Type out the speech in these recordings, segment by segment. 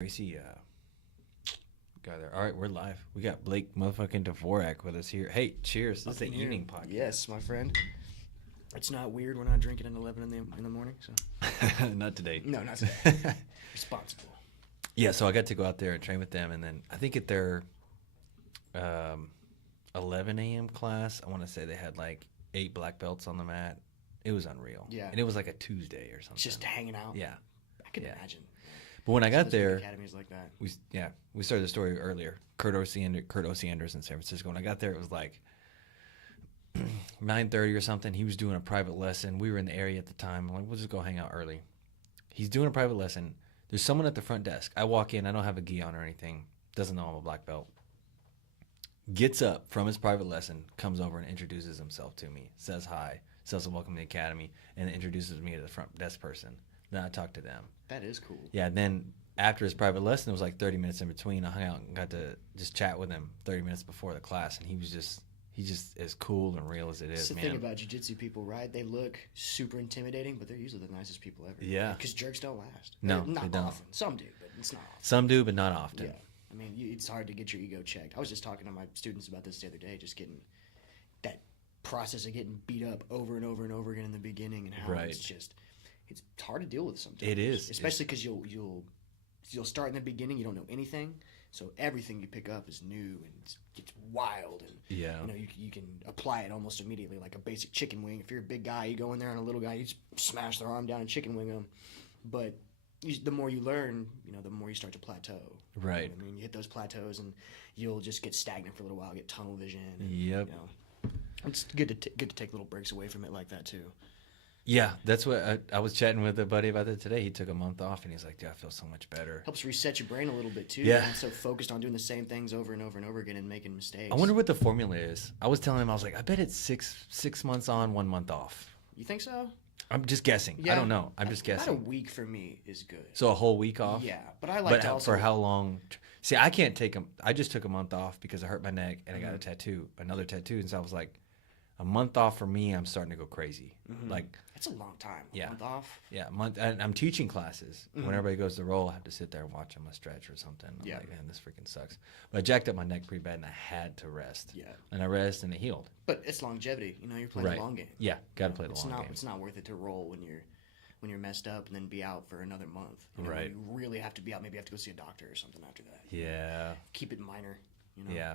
Crazy guy there. All right, we're live. We got Blake motherfucking Dvorak with us here. Hey, cheers. This is the evening podcast. Yes, my friend. It's not weird when I'm drinking at 11 in the morning. So Not today. no, not today. Responsible. Yeah, so I got to go out there and train with them, and then I think at their 11 a.m. class, I want to say they had like 8 black belts on the mat. It was unreal. Yeah. And it was like a Tuesday or something. Just hanging out. Yeah. I can imagine. But when I got there, academies like that. we started the story earlier. Kurt Osianders in San Francisco. When I got there, it was like 9:30 or something. He was doing a private lesson. We were in the area at the time. I'm like, we'll just go hang out early. He's doing a private lesson. There's someone at the front desk. I walk in. I don't have a gi on or anything. Doesn't know I'm a black belt. Gets up from his private lesson, comes over and introduces himself to me. Says hi. Says welcome to the academy, and introduces me to the front desk person. Then I talk to them. That is cool. Yeah, then after his private lesson, it was like 30 minutes in between. I hung out and got to just chat with him 30 minutes before the class, and he's just as cool and real as it is, That's the man. thing about jiu-jitsu people, right? They look super intimidating, but they're usually the nicest people ever. Yeah. Because jerks don't last. No, not they don't. often. Some do, but it's not often. Some do, but not often. Yeah. I mean, it's hard to get your ego checked. I was just talking to my students about this the other day, just getting that process of getting beat up over and over and over again in the beginning, and how Right. it's hard to deal with sometimes. It is. Especially because you'll start in the beginning, you don't know anything, so everything you pick up is new and it's wild, and Yeah. you can apply it almost immediately, like a basic chicken wing. If you're a big guy, you go in there, and a little guy, you just smash their arm down and chicken wing them. But the more you learn, the more you start to plateau. Right. You know what I mean, you hit those plateaus, and you'll just get stagnant for a little while, get tunnel vision. And, Yep. It's good to take little breaks away from it like that too. Yeah, that's what I was chatting with a buddy about that today. He took a month off, and he's like, dude, I feel so much better. Helps reset your brain a little bit too. Yeah. You're not so focused on doing the same things over and over and over again and making mistakes. I wonder what the formula is. I was telling him, I was like, I bet it's six months on, 1 month off. You think so? I'm just guessing. Yeah. I don't know. I'm just guessing. About a week for me is good. So a whole week off? Yeah, but I like to also... for how long? See, I can't take them. I just took a month off because I hurt my neck and I got another tattoo. And so I was like, a month off for me, I'm starting to go crazy. Like, That's a long time. Yeah. A month off. yeah, a month. And I'm teaching classes. When everybody goes to roll, I have to sit there and watch them a stretch or something. I'm like, man, this freaking sucks. But I jacked up my neck pretty bad, and I had to rest. Yeah. And I rested, and it healed. But it's longevity. You're playing the long game. Yeah, got to play the long game. It's not worth it to roll when you're messed up and then be out for another month. Right. You really have to be out. Maybe you have to go see a doctor or something after that. Yeah. Keep it minor. Yeah.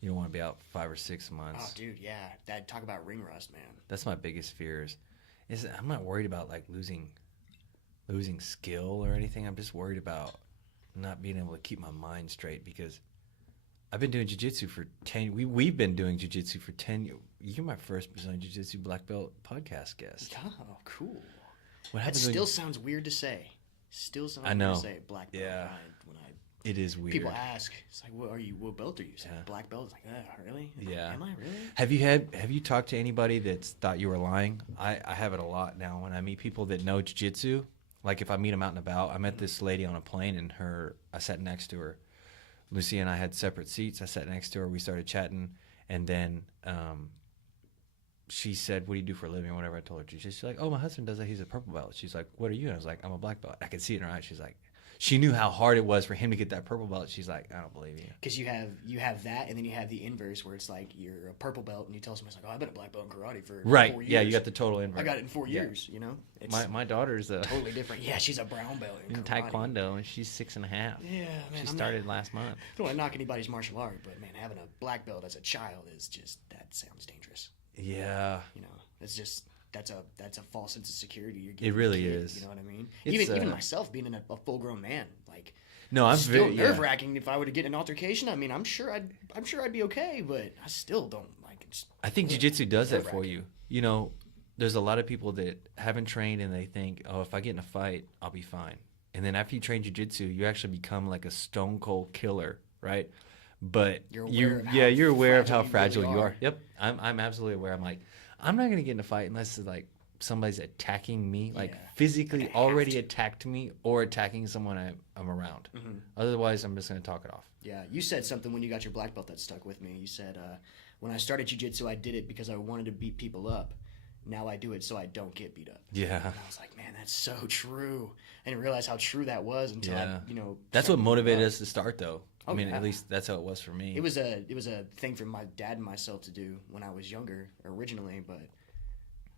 You don't want to be out 5 or 6 months. Oh, dude, yeah. That talk about ring rust, man. That's my biggest fears. I'm not worried about like losing skill or anything. I'm just worried about not being able to keep my mind straight because I've been doing jiu-jitsu for 10. We've been doing jiu-jitsu for 10 years. You're my first Brazilian jiu-jitsu black belt podcast guest. Oh, cool. What That happens? still sounds weird to say. I know. Weird to say black belt. Yeah. When I It is weird. people ask, it's like, what belt are you? Say, black belt. It's like, really? Yeah. Am I really? Have you talked to anybody that's thought you were lying? I have it a lot now when I meet people that know jiu-jitsu. Like if I meet them out and about, I met this lady on a plane and I sat next to her. Lucy and I had separate seats. I sat next to her. We started chatting, and then she said, "What do you do for a living?" or whatever. I told her. She's like, "Oh, my husband does that. He's a purple belt." She's like, "What are you?" And I was like, "I'm a black belt." I could see it in her eyes. She's like, she knew how hard it was for him to get that purple belt. She's like, "I don't believe you." Because you have that, and then you have the inverse where it's like you're a purple belt, and you tell somebody, like, "Oh, I've been a black belt in karate for 4 years." Yeah, you got the total inverse. I got it in 4 years. It's My daughter's totally different. Yeah, she's a brown belt in karate. Taekwondo, and she's 6.5. Yeah, man. She started last month. I don't want to knock anybody's martial art, but man, having a black belt as a child is just that sounds dangerous. Yeah. It's just that's a false sense of security you're getting. It really is. You know what I mean? It's, Even myself being a full grown man, like no, I'm still very nerve wracking if I were to get in an altercation. I mean, I'm sure I'd be okay, but I still don't like it. I think jiu-jitsu does that for you. There's a lot of people that haven't trained and they think, oh, if I get in a fight, I'll be fine. And then after you train jiu-jitsu, you actually become like a stone cold killer, right? But you're aware of how fragile you are. Yep, I'm absolutely aware. I'm like, I'm not gonna get in a fight unless it's like somebody's attacking me, like physically already attacked me or attacking someone I'm around. Otherwise, I'm just gonna talk it off. Yeah, you said something when you got your black belt that stuck with me. You said, when I started jiu-jitsu, I did it because I wanted to beat people up. Now I do it so I don't get beat up. Yeah. And I was like, man, that's so true. I didn't realize how true that was until I, That's what started motivated up. us to start, though. I mean, at least that's how it was for me. It was a thing for my dad and myself to do when I was younger originally, but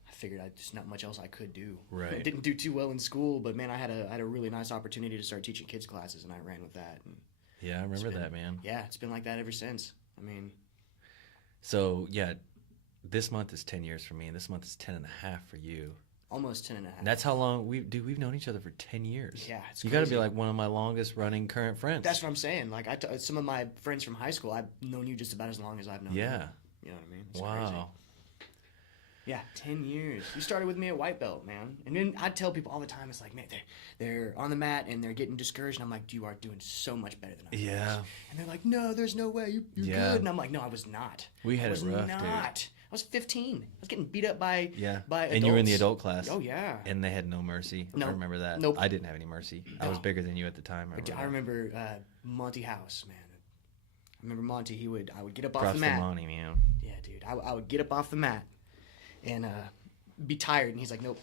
I figured there's not much else I could do. Right. I didn't do too well in school, but man, I had a really nice opportunity to start teaching kids classes, and I ran with that. And yeah, I remember that, man. yeah, it's been like that ever since. I mean, so yeah, this month is 10 years for me, and this month is 10 and a half for you. almost 10 and a half. And that's how long we've known each other for 10 years. Yeah, it's you crazy. got to be like one of my longest running current friends. That's what I'm saying. Like some of my friends from high school, I've known you just about as long as I've known you. Yeah. You know what I mean? It's Wow. crazy. Yeah, 10 years. You started with me at white belt, man. And then I tell people all the time, it's like, man, they're on the mat and they're getting discouraged. And I'm like, you are doing so much better than I was. Yeah. And they're like, no, there's no way. You're good. And I'm like, no, I was not. We had I was it rough, not. dude. I was 15. I was getting beat up by adults. And you were in the adult class. Oh, yeah. And they had no mercy. No. I remember that. Nope. I didn't have any mercy. I was bigger than you at the time. I remember Monty House, man. I remember Monty. I would get up off Props the mat. to Monty, man. Yeah, dude. I would get up off the mat and be tired, and he's like, nope,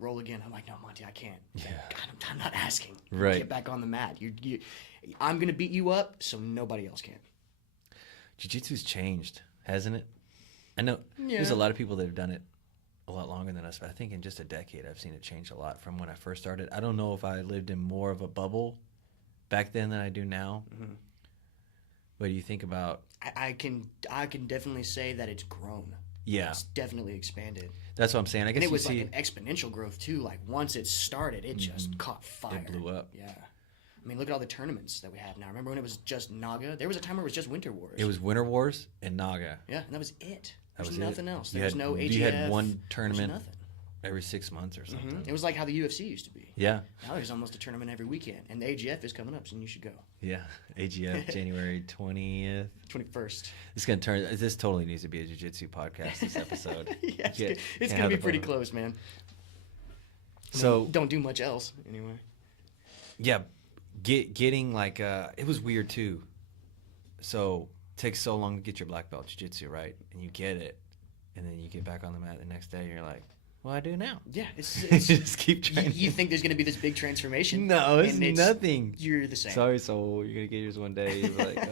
roll again. I'm like, no, Monty, I can't. Yeah. God, I'm not asking. Right. Get back on the mat. I'm going to beat you up so nobody else can. Jiu-Jitsu's changed, hasn't it? I know Yeah. there's a lot of people that have done it a lot longer than us, but I think in just a decade I've seen it change a lot from when I first started. I don't know if I lived in more of a bubble back then than I do now. Mm-hmm. What do you think about... I can definitely say that it's grown. Yeah. It's definitely expanded. That's what I'm saying. I guess And it you was see... like an exponential growth, too. Like, once it started, it just caught fire. It blew up. Yeah. I mean, look at all the tournaments that we have now. Remember when it was just Naga? There was a time where it was just Winter Wars. It was Winter Wars and Naga. Yeah, and that was it. There That was was nothing it. else. You There was had- no AGF. you had one There was tournament nothing. every 6 months or something. It was like how the UFC used to be. Yeah. Now there's almost a tournament every weekend, and the AGF is coming up, so you should go. Yeah. AGF, January 20th. 21st. It's going to turn... This totally needs to be a jiu-jitsu podcast, this episode. Yeah, it's Can't going to have be the pretty fun. close, man. I mean, So... don't do much else, anyway. Yeah, getting like it was weird too. So it takes so long to get your black belt jiu-jitsu, right? And you get it, and then you get back on the mat the next day, and you're like, "What do I do now?" Yeah, it's You just keep training. you think there's going to be this big transformation? No, it's and nothing. You're the same. Sorry, soul. You're gonna get yours one day. You're like,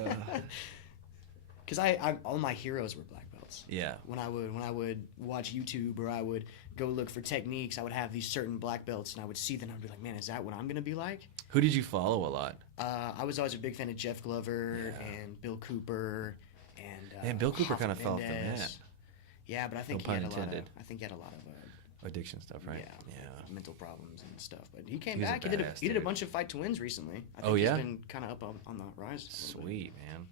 Because all my heroes were black belts. yeah, When I would watch YouTube or I would go look for techniques, I would have these certain black belts, and I would see them, and I'd be like, man, is that what I'm going to be like? Who did you follow a lot? I was always a big fan of Jeff Glover and Bill Cooper and Man, Bill Cooper kind of Rafa fell off the Mendez. mat. Yeah, but I think No he pun had a lot of. intended. I think he had a lot of Addiction stuff, right? mental problems and stuff. But he came He was a back. He badass did a dude. bunch of Fight to Wins recently. I think Oh, yeah? he's been kind of up on the rise. a little bit. Sweet, man.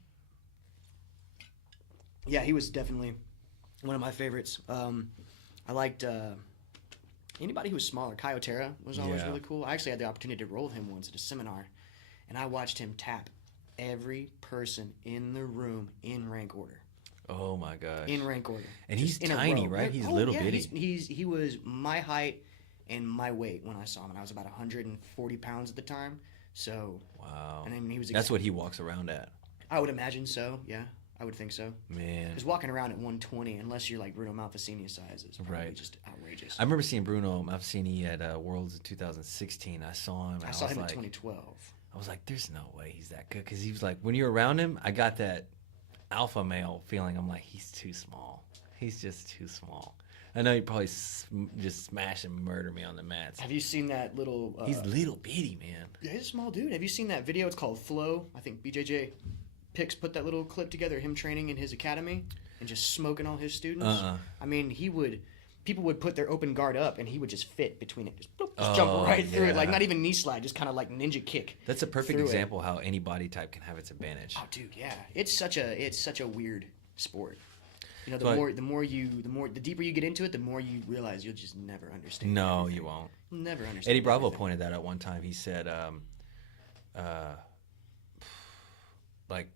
Yeah, he was definitely one of my favorites. I liked anybody who was smaller. Kyotera was always Yeah. really cool. I actually had the opportunity to roll with him once at a seminar, and I watched him tap every person in the room in rank order. Oh my gosh. In rank order. And Just he's in a tiny, row. right? He's Oh, little yeah, bitty. He was my height and my weight when I saw him, and I was about 140 pounds at the time. So, Wow. and I mean, he was. That's what he walks around at. I would imagine so. Yeah, I would think so. Man. Because walking around at 120, unless you're like Bruno Malfacini size, is probably Right. just outrageous. I remember seeing Bruno Malfacini at Worlds in 2016. I saw him. And I saw was him in like, 2012. I was like, "There's no way he's that good." Because he was like, when you're around him, I got that alpha male feeling. I'm like, he's too small. He's just too small. I know he'd probably just smash and murder me on the mats. Have you seen that little? He's little bitty, man. Yeah, he's a small dude. Have you seen that video? It's called Flow. I think BJJ Picks put that little clip together. Him training in his academy and just smoking all his students. I mean, people would put their open guard up, and he would just fit between it, just jump right through it, like not even knee slide, just kind of like ninja kick. That's a perfect through it. example how any body type can have its advantage. Oh, dude, yeah, it's such a weird sport. You know, So the deeper you get into it, the more you realize you'll just never understand. No, everything. you won't. You'll never understand. Eddie Bravo everything. pointed that out one time. He said, like,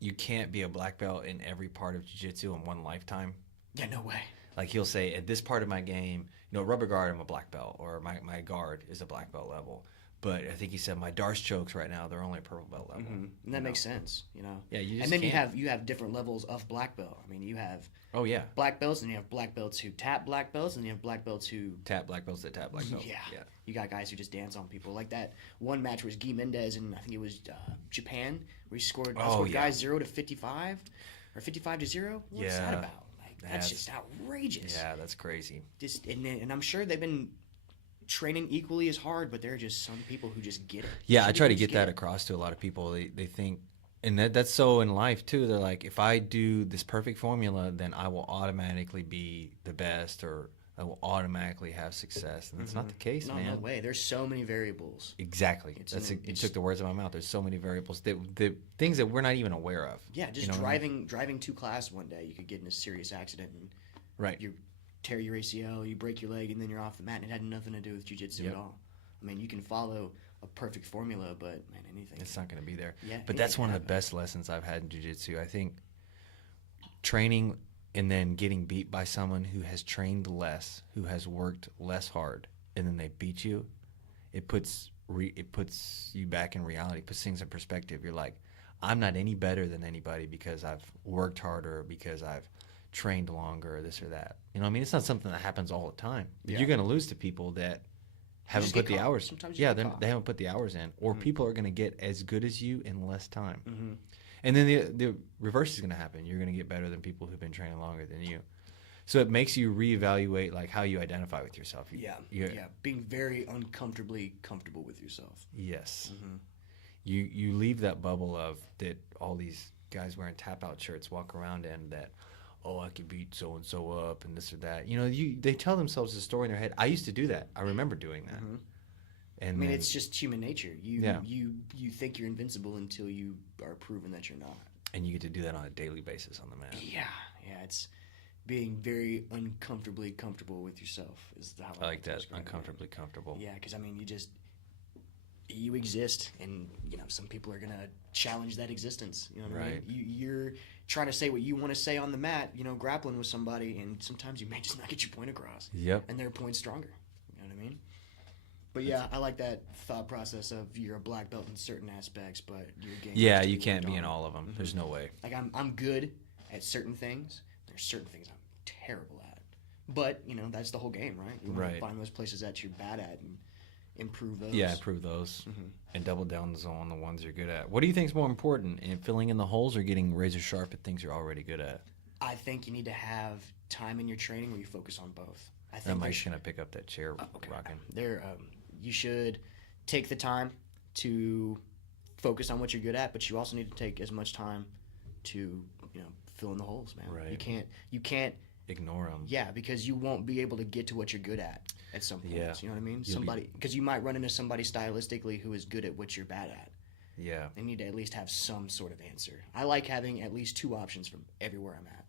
you can't be a black belt in every part of jiu-jitsu in one lifetime. Yeah, no way. Like, he'll say, at this part of my game, rubber guard, I'm a black belt, or my guard is a black belt level. But I think he said my Darce chokes right now, they're only purple belt level. And that makes sense, you know. Yeah, you just and then can't. you have different levels of black belt. I mean, you have Oh yeah, black belts, and you have black belts who tap black belts, and you have black belts who tap black belts that tap black belts. yeah. Yeah. You got guys who just dance on people. Like that one match was Guy Mendez, and I think it was Japan, where he scored, guys 0 to 55 or 55 to 0. What's that about? Like that's just outrageous. Yeah, that's crazy. Just and I'm sure they've been training equally as hard, but there are just some people who just get it. Yeah, I try to get that across to a lot of people. They think, and that's so in life too. They're like, if I do this perfect formula, then I will automatically be the best, or I will automatically have success. And that's not the case, man. No way. There's so many variables. Exactly. You took the words out of my mouth. There's so many variables. The things that we're not even aware of. Yeah, just driving to class one day, you could get in a serious accident and you tear your ACL, you break your leg, and then you're off the mat, and it had nothing to do with jiu-jitsu at all. I mean, you can follow a perfect formula, but man, anything. It's not going to be there. Yeah, but that's one of the best lessons I've had in jiu-jitsu. I think training and then getting beat by someone who has trained less, who has worked less hard, and then they beat you, it puts you back in reality, puts things in perspective. You're like, I'm not any better than anybody because I've worked harder, because I've trained longer, or this or that. You know what I mean? It's not something that happens all the time. Yeah. You're going to lose to people that haven't put the hours. Yeah, they haven't put the hours in. Or people are going to get as good as you in less time. Mm-hmm. And then the reverse is going to happen. You're going to get better than people who've been training longer than you. So it makes you reevaluate like how you identify with yourself. Being very uncomfortably comfortable with yourself. Yes. Mm-hmm. You leave that bubble of that all these guys wearing tap-out shirts walk around in that, oh, I can beat so-and-so up and this or that. You know, they tell themselves a story in their head. I used to do that. I remember doing that. Mm-hmm. And I mean, it's just human nature. You think you're invincible until you are proven that you're not. And you get to do that on a daily basis on the mat. Yeah. It's being very uncomfortably comfortable with yourself is how I like that. Uncomfortably comfortable. Yeah, because I mean, you exist, and you know some people are gonna challenge that existence. You know what I mean? You're trying to say what you want to say on the mat. You know, grappling with somebody, and sometimes you may just not get your point across. Yep. And their point's stronger. You know what I mean? But yeah, I like that thought process of you're a black belt in certain aspects, but your game. Yeah, you can't be in all of them. Mm-hmm. There's no way. Like I'm good at certain things. There's certain things I'm terrible at. But you know that's the whole game, right? You want to find those places that you're bad at and improve those. Yeah, improve those, and double down on the ones you're good at. What do you think is more important, in filling in the holes or getting razor sharp at things you're already good at? I think you need to have time in your training where you focus on both. I think I'm actually gonna pick up that chair, rocking. You should take the time to focus on what you're good at, but you also need to take as much time to fill in the holes, man. Right. You can't ignore them. Yeah, because you won't be able to get to what you're good at some point. Yeah. You know what I mean? Because you might run into somebody stylistically who is good at what you're bad at. Yeah. They need to at least have some sort of answer. I like having at least 2 options from everywhere I'm at.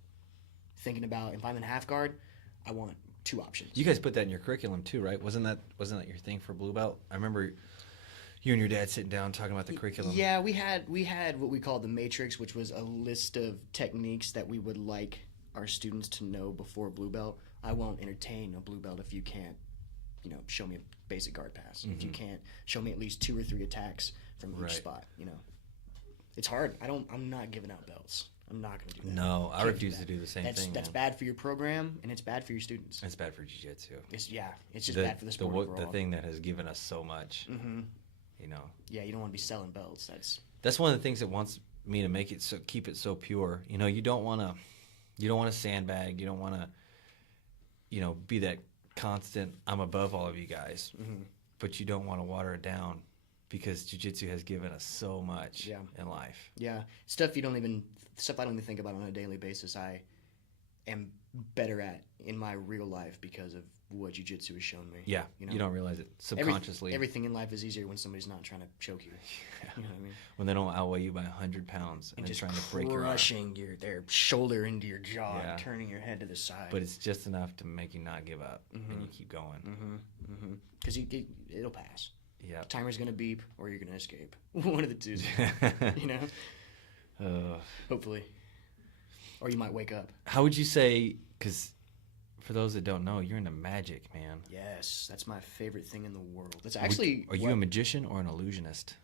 Thinking about if I'm in half guard, I want 2 options. You guys put that in your curriculum too, right? Wasn't that your thing for blue belt? I remember you and your dad sitting down talking about the curriculum. Yeah, we had what we called the matrix, which was a list of techniques that we would like our students to know before blue belt. I won't entertain a blue belt if you can't, show me a basic guard pass. Mm-hmm. If you can't show me at least 2 or 3 attacks from each spot, it's hard. I'm not giving out belts. I'm not going to do that. No, I refuse to do the same thing. That's bad for your program, and it's bad for your students. It's bad for jiu-jitsu. It's just bad for the sport overall. The thing that has given us so much. Mm-hmm. Yeah, you don't want to be selling belts. That's one of the things that wants me to make it keep it so pure. You don't want to sandbag. You don't want to, be that constant. I'm above all of you guys, but you don't want to water it down because jiu-jitsu has given us so much in life. Yeah, stuff I don't even think about on a daily basis. I am better at in my real life because of what jiu-jitsu has shown me. Yeah, you don't realize it subconsciously. Everything in life is easier when somebody's not trying to choke you. Yeah. You know what I mean? When they don't outweigh you by 100 pounds and just trying to break your arm. Crushing their shoulder into your jaw and turning your head to the side. But it's just enough to make you not give up and you keep going. Because it'll pass. Yeah. Timer's going to beep or you're going to escape. One of the two. Hopefully. Or you might wake up. How would you say, because for those that don't know, you're into magic, man. Yes, that's my favorite thing in the world. That's actually. Are you a magician or an illusionist?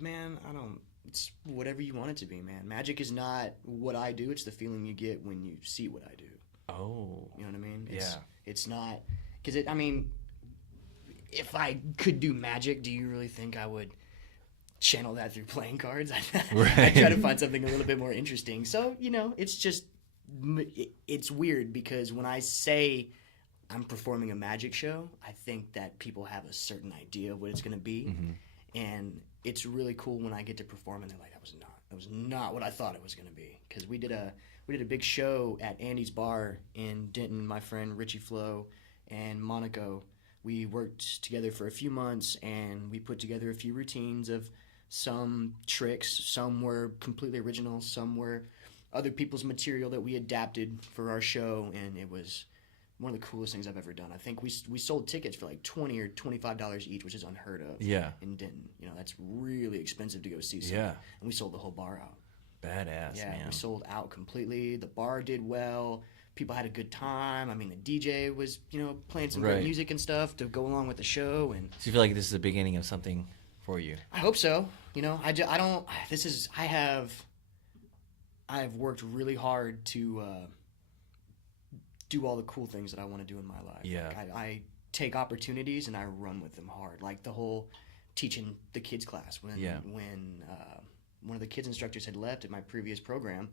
Man, I don't. It's whatever you want it to be, man. Magic is not what I do. It's the feeling you get when you see what I do. Oh. You know what I mean? Yeah. It's not because I mean, if I could do magic, do you really think I would channel that through playing cards? Right. I try to find something a little bit more interesting. So it's just it's weird because when I say I'm performing a magic show, I think that people have a certain idea of what it's going to be, and it's really cool when I get to perform and they're like, that was not what I thought it was going to be. Because we did a big show at Andy's Bar in Denton. My friend Richie Flo and Monaco, we worked together for a few months and we put together a few routines of some tricks. Some were completely original, some were other people's material that we adapted for our show, and it was one of the coolest things I've ever done. I think we sold tickets for like $20 or $25 each, which is unheard of. Yeah. In Denton, that's really expensive to go see something. Yeah. And we sold the whole bar out. Badass, yeah, man. We sold out completely. The bar did well. People had a good time. I mean, the DJ was, playing some great music and stuff to go along with the show. And so you feel like this is the beginning of something for you? I hope so. I've worked really hard to do all the cool things that I want to do in my life. Yeah. Like I take opportunities and I run with them hard. Like the whole teaching the kids class when one of the kids instructors had left at my previous program,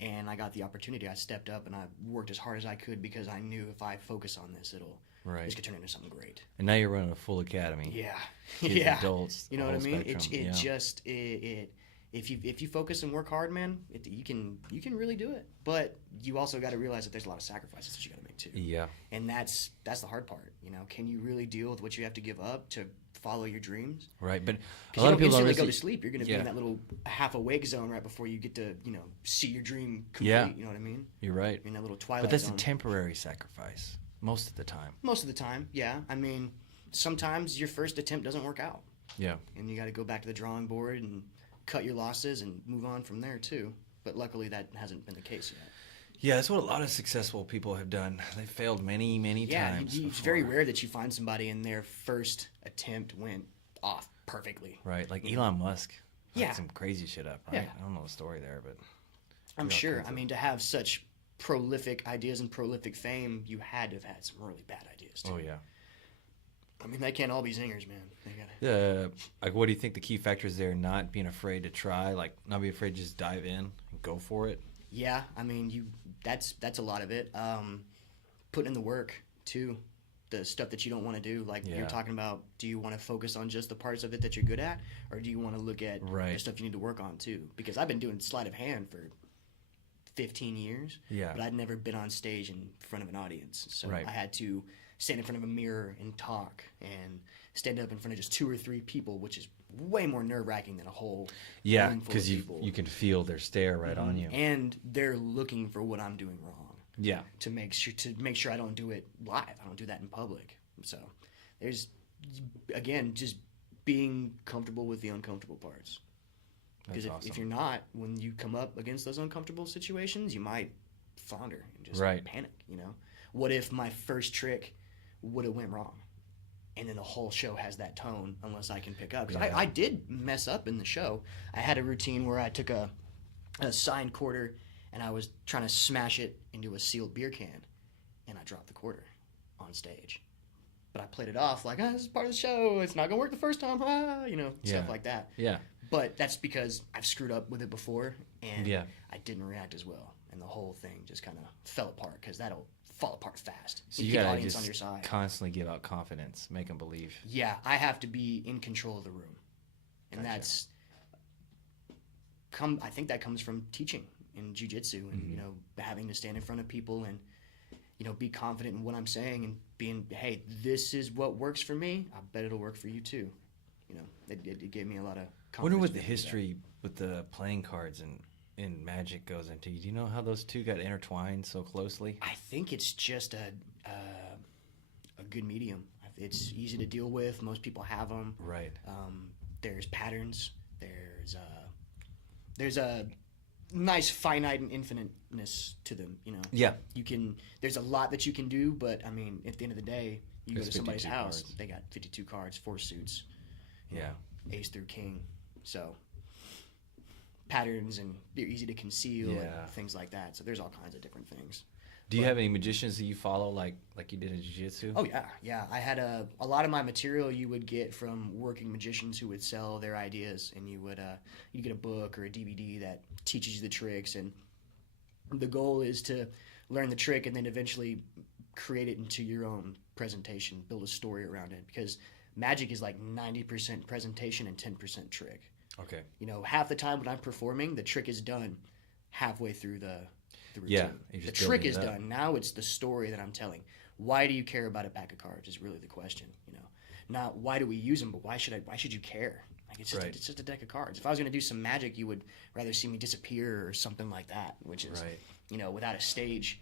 and I got the opportunity. I stepped up and I worked as hard as I could because I knew if I focus on this, this could turn into something great. And now you're running a full academy. Yeah. Kids, yeah. Adults. You know what I mean? Spectrum. If you focus and work hard, man, you can really do it. But you also got to realize that there's a lot of sacrifices that you got to make too. Yeah. And that's the hard part. Can you really deal with what you have to give up to follow your dreams? Right. But a lot of people don't go to sleep. You're going to be in that little half awake zone right before you get to see your dream complete. Yeah. You know what I mean? You're right. In that little twilight. But that's zone. a temporary sacrifice most of the time. Most of the time, yeah. I mean, sometimes your first attempt doesn't work out. Yeah. And you got to go back to the drawing board and cut your losses and move on from there too. But luckily that hasn't been the case yet. Yeah, that's what a lot of successful people have done. They failed many, many times. Yeah, it's very rare that you find somebody and their first attempt went off perfectly. Right, like Elon Musk. Yeah. Some crazy shit up, right? Yeah. I don't know the story there, but I'm sure. I mean, to have such prolific ideas and prolific fame, you had to have had some really bad ideas too. Oh yeah. I mean, they can't all be zingers, man. Like, what do you think the key factors there? Not being afraid to try, like, not be afraid to just dive in and go for it. Yeah, I mean, that's a lot of it. Putting in the work too, the stuff that you don't want to do. Like you're talking about, do you want to focus on just the parts of it that you're good at, or do you want to look at the stuff you need to work on too? Because I've been doing sleight of hand for 15 years, but I'd never been on stage in front of an audience, so I had to stand in front of a mirror and talk and stand up in front of just 2 or 3 people, which is way more nerve-wracking than a whole room full of people. you can feel their stare right on you, and they're looking for what I'm doing wrong. Yeah, to make sure I don't do it live. I don't do that in public. So there's again just being comfortable with the uncomfortable parts. Because if you're not, when you come up against those uncomfortable situations, you might flounder and just panic. What if my first trick would have went wrong, and then the whole show has that tone unless I can pick up? Because I did mess up in the show. I had a routine where I took a signed quarter and I was trying to smash it into a sealed beer can, and I dropped the quarter on stage. But I played it off like, this is part of the show. It's not gonna work the first time, stuff like that. Yeah. But that's because I've screwed up with it before, and I didn't react as well, and the whole thing just kind of fell apart because that'll fall apart fast. So you gotta just on your side. Constantly give out confidence, make them believe. Yeah, I have to be in control of the room, and I think that comes from teaching in Jiu-Jitsu, and having to stand in front of people and be confident in what I'm saying and being, hey, this is what works for me. I bet it'll work for you too. It gave me a lot of confidence. I wonder what the history with the playing cards and magic goes into. Do you know how those two got intertwined so closely? I think it's just a good medium. It's easy to deal with. Most people have them. Right. There's patterns. There's a nice finite and infiniteness to them, you know. Yeah. There's a lot that you can do, but I mean, at the end of the day, you There's go to somebody's 52 house, cards. they got 52 cards, 4 suits, you Yeah. know, ace through king. So patterns, and they're easy to conceal and things like that. So there's all kinds of different things. Do you have any magicians that you follow like you did in jiu-jitsu? Oh yeah. I had a lot of my material you would get from working magicians who would sell their ideas, and you'd get a book or a DVD that teaches you the tricks, and the goal is to learn the trick and then eventually create it into your own presentation, build a story around it, because magic is like 90% presentation and 10% trick. Okay. You know, half the time when I'm performing, the trick is done halfway through the routine. Yeah, the trick is done. Now it's the story that I'm telling. Why do you care about a pack of cards is really the question, you know. Not why do we use them, but why should you care? Like it's just a deck of cards. If I was going to do some magic, you would rather see me disappear or something like that, which is, you know, without a stage,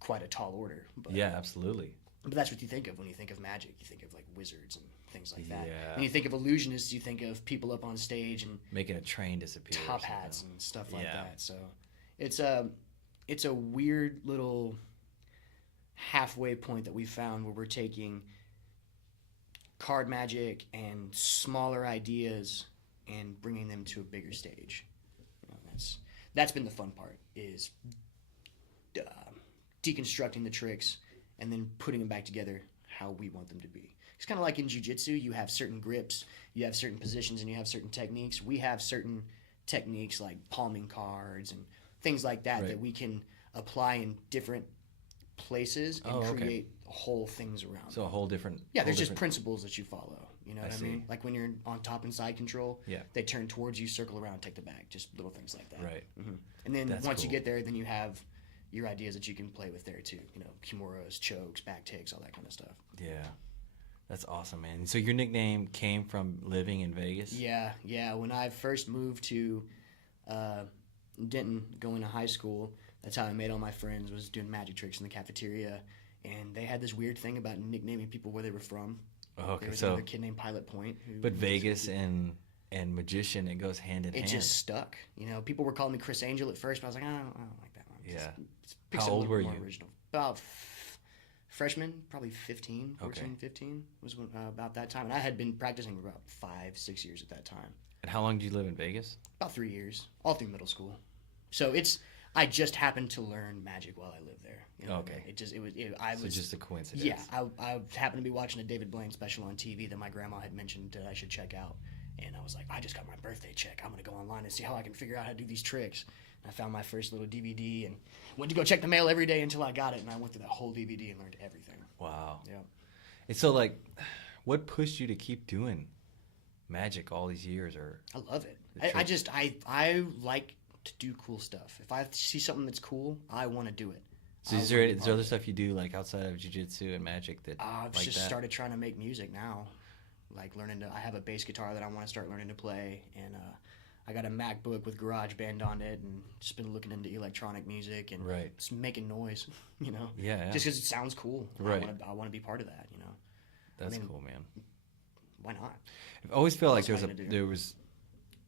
quite a tall order. But, yeah, absolutely. But that's what you think of when you think of magic. You think of like wizards and things like that. Yeah. When you think of illusionists, you think of people up on stage and making a train disappear. Top hats and stuff like Yeah. that. So it's a weird little halfway point that we found where we're taking card magic and smaller ideas and bringing them to a bigger stage. You know, that's been the fun part, is deconstructing the tricks and then putting them back together how we want them to be. It's kind of like in jiu-jitsu, you have certain grips, you have certain positions, and you have certain techniques. We have certain techniques like palming cards and things like that that we can apply in different places and create whole things around. So a whole different... Yeah, there's just principles that you follow. You know what I mean? see. Like when you're on top and side control, Yeah. they turn towards you, circle around, take the bag. Just little things like that. Right. Mm-hmm. And then That's once you cool. get there, then you have your ideas that you can play with there too. You know, kimuras, chokes, back takes, all that kind of stuff. Yeah. That's awesome, man. So your nickname came from living in Vegas? Yeah. When I first moved to Denton, going to high school, that's how I made all my friends, was doing magic tricks in the cafeteria. And they had this weird thing about nicknaming people where they were from. Oh, okay, There was so... another kid named Pilot Point. But Vegas and magician, it goes hand in hand. It just stuck. You know, people were calling me Chris Angel at first, but I was like, I don't like that one. Yeah. Pick How something old a were little you? more original. About freshman, probably 15, 14, Okay. 15 was when, about that time. And I had been practicing for about 5-6 years at that time. And how long did you live in Vegas? About 3 years, all through middle school. So I just happened to learn magic while I lived there. You know what I mean? So just a coincidence. Yeah, I happened to be watching a David Blaine special on TV that my grandma had mentioned that I should check out. And I was like, I just got my birthday check. I'm going to go online and see how I can figure out how to do these tricks. And I found my first little DVD and went to go check the mail every day until I got it. And I went through that whole DVD and learned everything. Wow. Yeah. And so, like, what pushed you to keep doing magic all these years? Or I love it. I like to do cool stuff. If I see something that's cool, I want to do it. So is there other stuff you do, like, outside of jiu-jitsu and magic that I've like just that? started trying to make music now. Like I have a bass guitar that I want to start learning to play, and I got a MacBook with GarageBand on it, and just been looking into electronic music and just making noise, you know. Yeah. Just because it sounds cool. Right. I want to be part of that, you know. That's cool, man. Why not? I always feel like What else am I gonna do? there was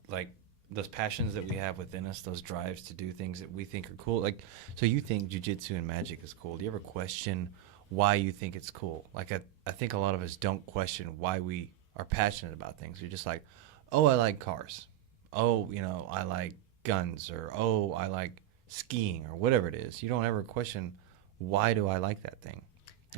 like those passions that we have within us, those drives to do things that we think are cool. Like, so you think jiu-jitsu and magic is cool. Do you ever question why you think it's cool? Like, I think a lot of us don't question why we are passionate about things. We're just like, oh, I like cars. Oh, you know, I like guns. Or, oh, I like skiing, or whatever it is. You don't ever question, why do I like that thing?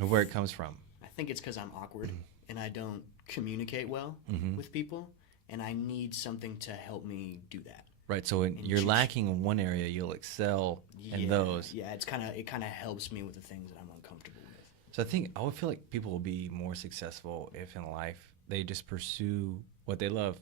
And where it comes from. I think it's because I'm awkward and I don't communicate well with people, and I need something to help me do that. Right, so you're lacking in one area, you'll excel in those. Yeah, it kind of helps me with the things that I'm uncomfortable with. So I would feel like people will be more successful if in life they just pursue what they love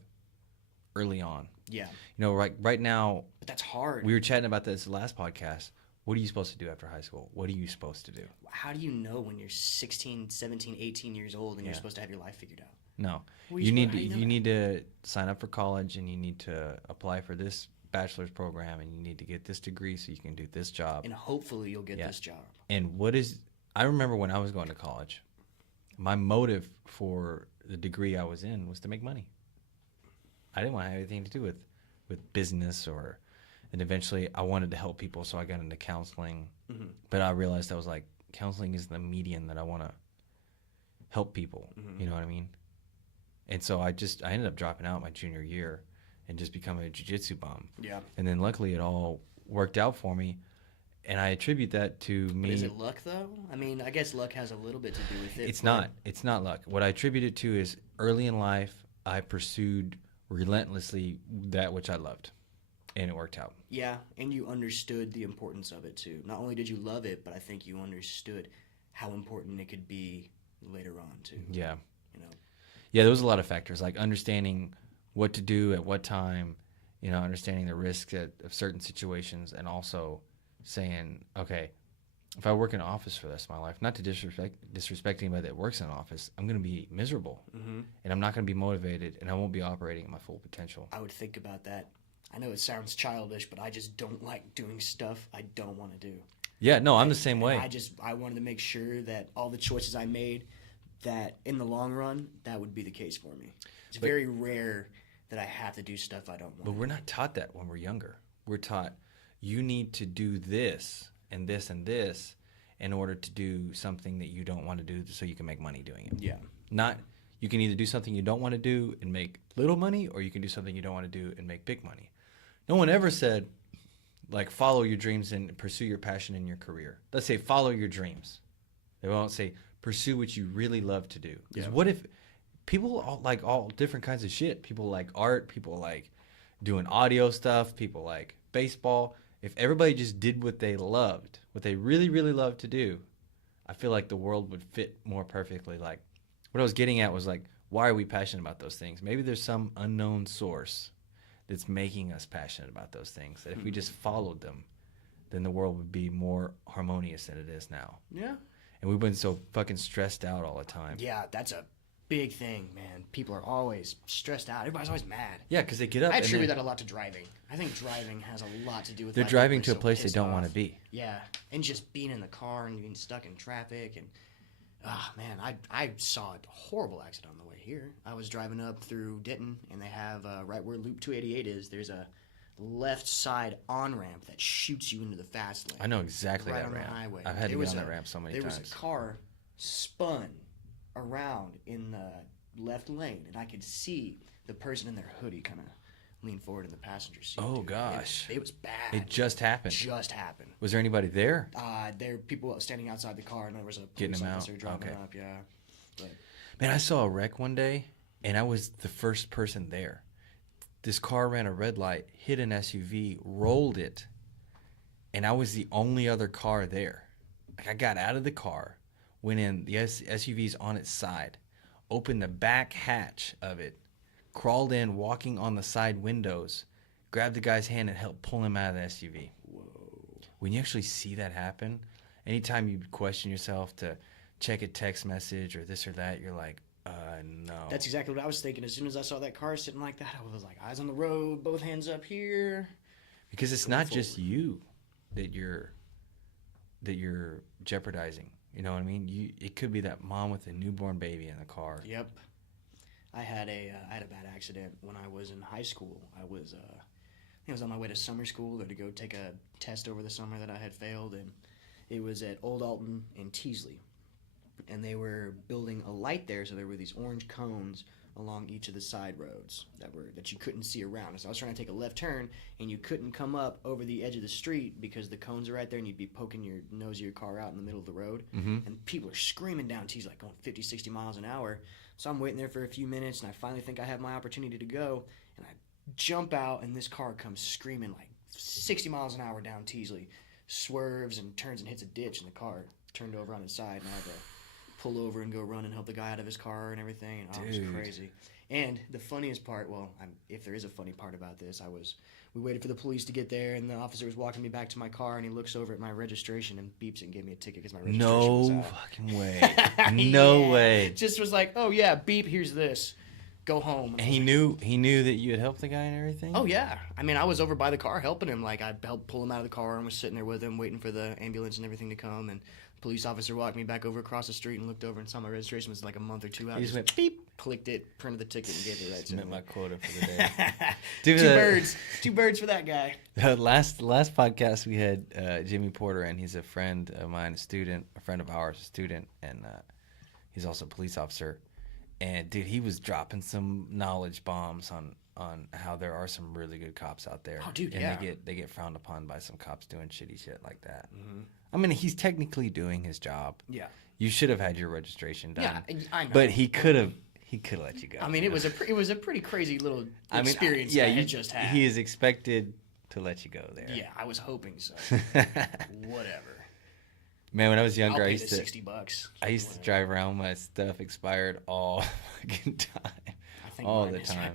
early on. Yeah. You know, right now, But that's hard. we were chatting about this last podcast. What are you supposed to do after high school? What are you supposed to do? How do you know when you're 16, 17, 18 years old and you're supposed to have your life figured out? No. Well, You need how do you know you that? need to sign up for college, and you need to apply for this bachelor's program, and you need to get this degree so you can do this job. And hopefully you'll get this job. And I remember when I was going to college, my motive for the degree I was in was to make money. I didn't want to have anything to do with business or And eventually I wanted to help people, so I got into counseling. But I realized I was like, counseling is the medium that I want to help people. You know what I mean? And so I ended up dropping out my junior year and just becoming a jiu-jitsu bum. Yeah. And then luckily it all worked out for me. And I attribute that to me. But is it luck, though? I mean, I guess luck has a little bit to do with it. It's not. It's not luck. What I attribute it to is early in life, I pursued relentlessly that which I loved. And it worked out. Yeah, and you understood the importance of it, too. Not only did you love it, but I think you understood how important it could be later on, too. Yeah. You know? Yeah, there was a lot of factors, like understanding what to do at what time, you know, understanding the risks of certain situations, and also saying, okay, if I work in an office for the rest of my life, not to disrespect anybody that works in an office, I'm going to be miserable, and I'm not going to be motivated, and I won't be operating at my full potential. I would think about that. I know it sounds childish, but I just don't like doing stuff I don't want to do. Yeah, no, I'm the same way. I wanted to make sure that all the choices I made, that in the long run, that would be the case for me. It's very rare that I have to do stuff I don't want. But we're not taught that when we're younger. We're taught you need to do this and this and this in order to do something that you don't want to do so you can make money doing it. Yeah. Not you can either do something you don't want to do and make little money, or you can do something you don't want to do and make big money. No one ever said, like, follow your dreams and pursue your passion in your career. Let's say follow your dreams. They won't say pursue what you really love to do. Because what if people like all different kinds of shit? People like art. People like doing audio stuff. People like baseball. If everybody just did what they loved, what they really, really loved to do, I feel like the world would fit more perfectly. Like, what I was getting at was like, why are we passionate about those things? Maybe there's some unknown source that's making us passionate about those things. That if we just followed them, then the world would be more harmonious than it is now. Yeah. And we've been so fucking stressed out all the time. Yeah, that's a big thing, man. People are always stressed out. Everybody's always mad. Yeah, because they get up. I attribute that a lot to driving. I think driving has a lot to do with. They're driving to a place they don't want to be. Yeah, and just being in the car and being stuck in traffic, and man, I saw a horrible accident on the way here. I was driving up through Denton, and they have right where Loop 288 is. There's a left side on ramp that shoots you into the fast lane. I know exactly right that on ramp. The highway. I've had to get on that ramp so many times. There was a car spun around in the left lane, and I could see the person in their hoodie kind of lean forward in the passenger seat. Oh, dude. gosh. It was bad. It just happened. Just happened. Was there anybody there? There were people standing outside the car, and there was a Getting police them out? officer driving Okay. up. Yeah. But Man, I saw a wreck one day, and I was the first person there. This car ran a red light, hit an SUV, rolled it, and I was the only other car there. Like, I got out of the car, went in, the SUV's on its side, opened the back hatch of it, crawled in, walking on the side windows, grabbed the guy's hand and helped pull him out of the SUV. whoa. When you actually see that happen, anytime you question yourself to check a text message or this or that, you're like, no. That's exactly what I was thinking. As soon as I saw that car sitting like that, I was like, eyes on the road, both hands up here. Because it's not just you that you're jeopardizing. You know what I mean? It could be that mom with a newborn baby in the car. Yep. I had a bad accident when I was in high school. I was on my way to summer school to go take a test over the summer that I had failed, and it was at Old Alton and Teasley. And they were building a light there, so there were these orange cones along each of the side roads that you couldn't see around. So I was trying to take a left turn, and you couldn't come up over the edge of the street because the cones are right there, and you'd be poking your nose of your car out in the middle of the road. Mm-hmm. And people are screaming down Teasley, like going 50, 60 miles an hour. So I'm waiting there for a few minutes, and I finally think I have my opportunity to go, and I jump out, and this car comes screaming like 60 miles an hour down Teasley, swerves and turns and hits a ditch, and the car turned over on its side, and I had to pull over and go run and help the guy out of his car and everything. And it was crazy. And the funniest part, if there is a funny part about this, we waited for the police to get there, and the officer was walking me back to my car, and he looks over at my registration and beeps and gave me a ticket because my registration was No out. fucking way. No way. Just was like, oh yeah, beep, here's this. Go home. And he knew that you had helped the guy and everything? Oh yeah. I mean, I was over by the car helping him. Like, I helped pull him out of the car and was sitting there with him waiting for the ambulance and everything to come, and police officer walked me back over across the street and looked over and saw my registration was like a month or two out. He just went beep, clicked it, printed the ticket, and gave it right to Met me. my quota for the day. Two birds. Two birds for that guy. Last podcast we had Jimmy Porter, and he's a friend of mine, a friend of ours, a student, and he's also a police officer. And dude, he was dropping some knowledge bombs on how there are some really good cops out there. Oh, dude, and yeah. they get frowned upon by some cops doing shitty shit like that. Mm-hmm. I mean, he's technically doing his job. Yeah. You should have had your registration done. Yeah, I know. But he could have let you go. I mean, it was a pretty crazy little experience that I just had. He is expected to let you go there. Yeah, I was hoping so. Whatever. Man, when I was younger, I'll I pay used the to $60. I used to drive around with my stuff expired all fucking time. I think all mine the is time.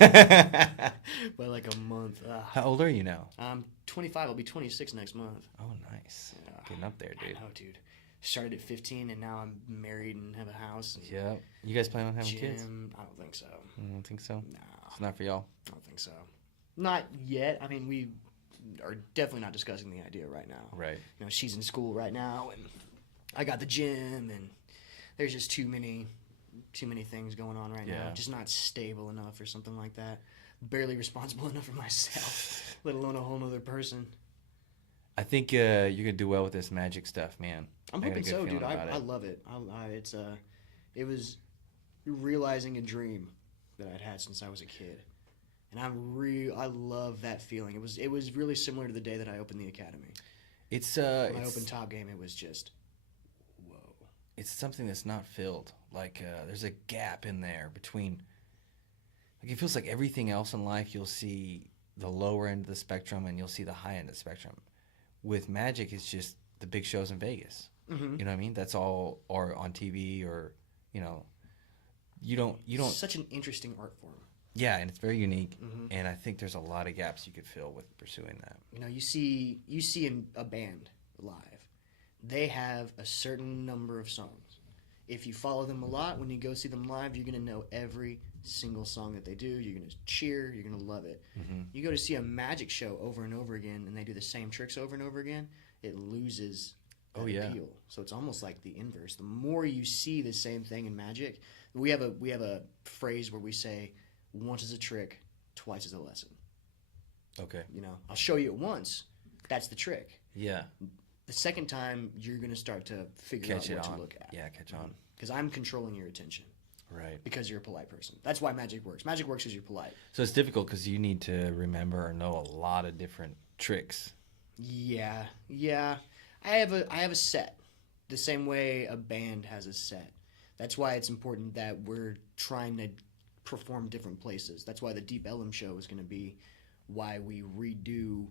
right now. By like a month. How old are you now? I'm 25. I'll be 26 next month. Oh, nice. Getting up there, dude. I know, dude. Started at 15, and now I'm married and have a house. Yeah. You guys plan on having Gym. kids? I don't think so. You don't think so? No. It's not for y'all? I don't think so. Not yet. I mean, we are definitely not discussing the idea right now. Right. You know, she's in school right now, and I got the gym, and there's just too many things going on right now. Just not stable enough or something like that. Barely responsible enough for myself, let alone a whole other person. I think you're gonna do well with this magic stuff, man. I'm I got a hoping good so, feeling dude. about I it. love it. It was realizing a dream that I'd had since I was a kid, and I love that feeling. It was really similar to the day that I opened the academy. When I opened Top Game, it was just whoa. It's something that's not filled. Like there's a gap in there between. Like it feels like everything else in life, you'll see the lower end of the spectrum and you'll see the high end of the spectrum. With magic, it's just the big shows in Vegas. Mm-hmm. You know what I mean? That's all, or on TV, or you know, you don't. Such an interesting art form. Yeah, and it's very unique, Mm-hmm. and I think there's a lot of gaps you could fill with pursuing that. You know, you see a band live. They have a certain number of songs. If you follow them a lot, when you go see them live, you're gonna know every single song that they do. You're gonna cheer. You're gonna love it. Mm-hmm. You go to see a magic show over and over again, and they do the same tricks over and over again. It loses that appeal. So it's almost like the inverse. The more you see the same thing in magic, we have a phrase where we say, "Once is a trick, twice is a lesson." Okay. You know, I'll show you it once. That's the trick. Yeah. The second time, you're going to start to figure Catch out it what on. to look at. Yeah, catch on. Because I'm controlling your attention. Right. Because you're a polite person. That's why magic works. Magic works because you're polite. So it's difficult because you need to remember or know a lot of different tricks. Yeah. I have a set. The same way a band has a set. That's why it's important that we're trying to perform different places. That's why the Deep Ellum show is going to be why we redo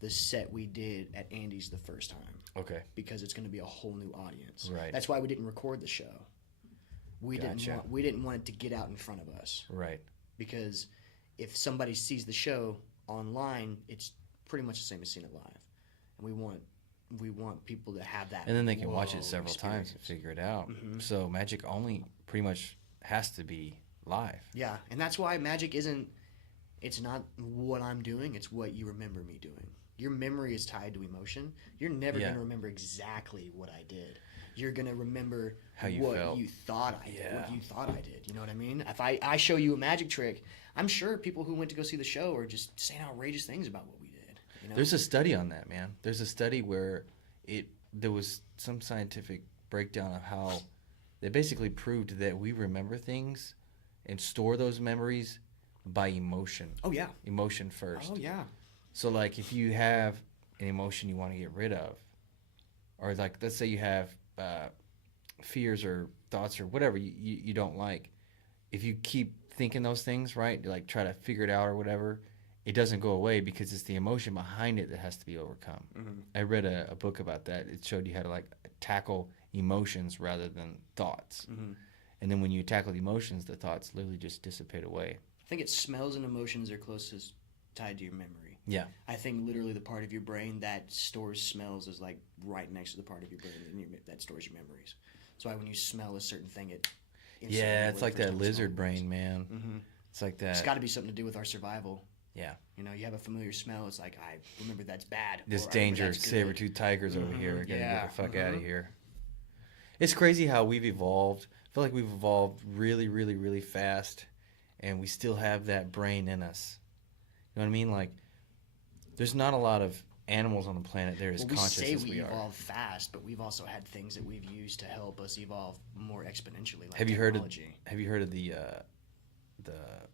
the set we did at Andy's the first time. Okay. Because it's going to be a whole new audience. Right. That's why we didn't record the show. We Gotcha. didn't want it to get out in front of us. Right. Because if somebody sees the show online, it's pretty much the same as seeing it live. And we want people to have that. And then they can watch it several experience. times and figure it out. Mm-hmm. So magic only pretty much has to be live. Yeah, and that's why magic isn't. It's not what I'm doing. It's what you remember me doing. Your memory is tied to emotion. You're never going to remember exactly what I did. You're going to remember How you what felt. you thought I did. Yeah. What you thought I did. You know what I mean? If I show you a magic trick, I'm sure people who went to go see the show are just saying outrageous things about what we did. You know? There's a study on that, man. There's a study where there was some scientific breakdown of how they basically proved that we remember things and store those memories by emotion. Oh, yeah. Emotion first. Oh, yeah. So, like, if you have an emotion you want to get rid of, or, like, let's say you have fears or thoughts or whatever you don't like, if you keep thinking those things, right, like try to figure it out or whatever, it doesn't go away because it's the emotion behind it that has to be overcome. Mm-hmm. I read a book about that. It showed you how to, like, tackle emotions rather than thoughts. Mm-hmm. And then when you tackle the emotions, the thoughts literally just dissipate away. I think it's smells and emotions are closest tied to your memory. Yeah. I think literally the part of your brain that stores smells is like right next to the part of your brain that stores your memories. That's why when you smell a certain thing, it instantly Yeah, knows it's like the first that time you lizard smell it. brain, man. Mm-hmm. It's like that. It's got to be something to do with our survival. Yeah. You know, you have a familiar smell. It's like, I remember that's bad. This or, I remember danger, that's good. saber-toothed tigers over here. I gotta Yeah. get the fuck out of Mhm. here. It's crazy how we've evolved. I feel like we've evolved really, really, really fast, and we still have that brain in us. You know what I mean? Like, There's not a lot of animals on the planet that are as Well, we conscious say as we we are. evolve fast, but we've also had things that we've used to help us evolve more exponentially, like Have you technology. heard of the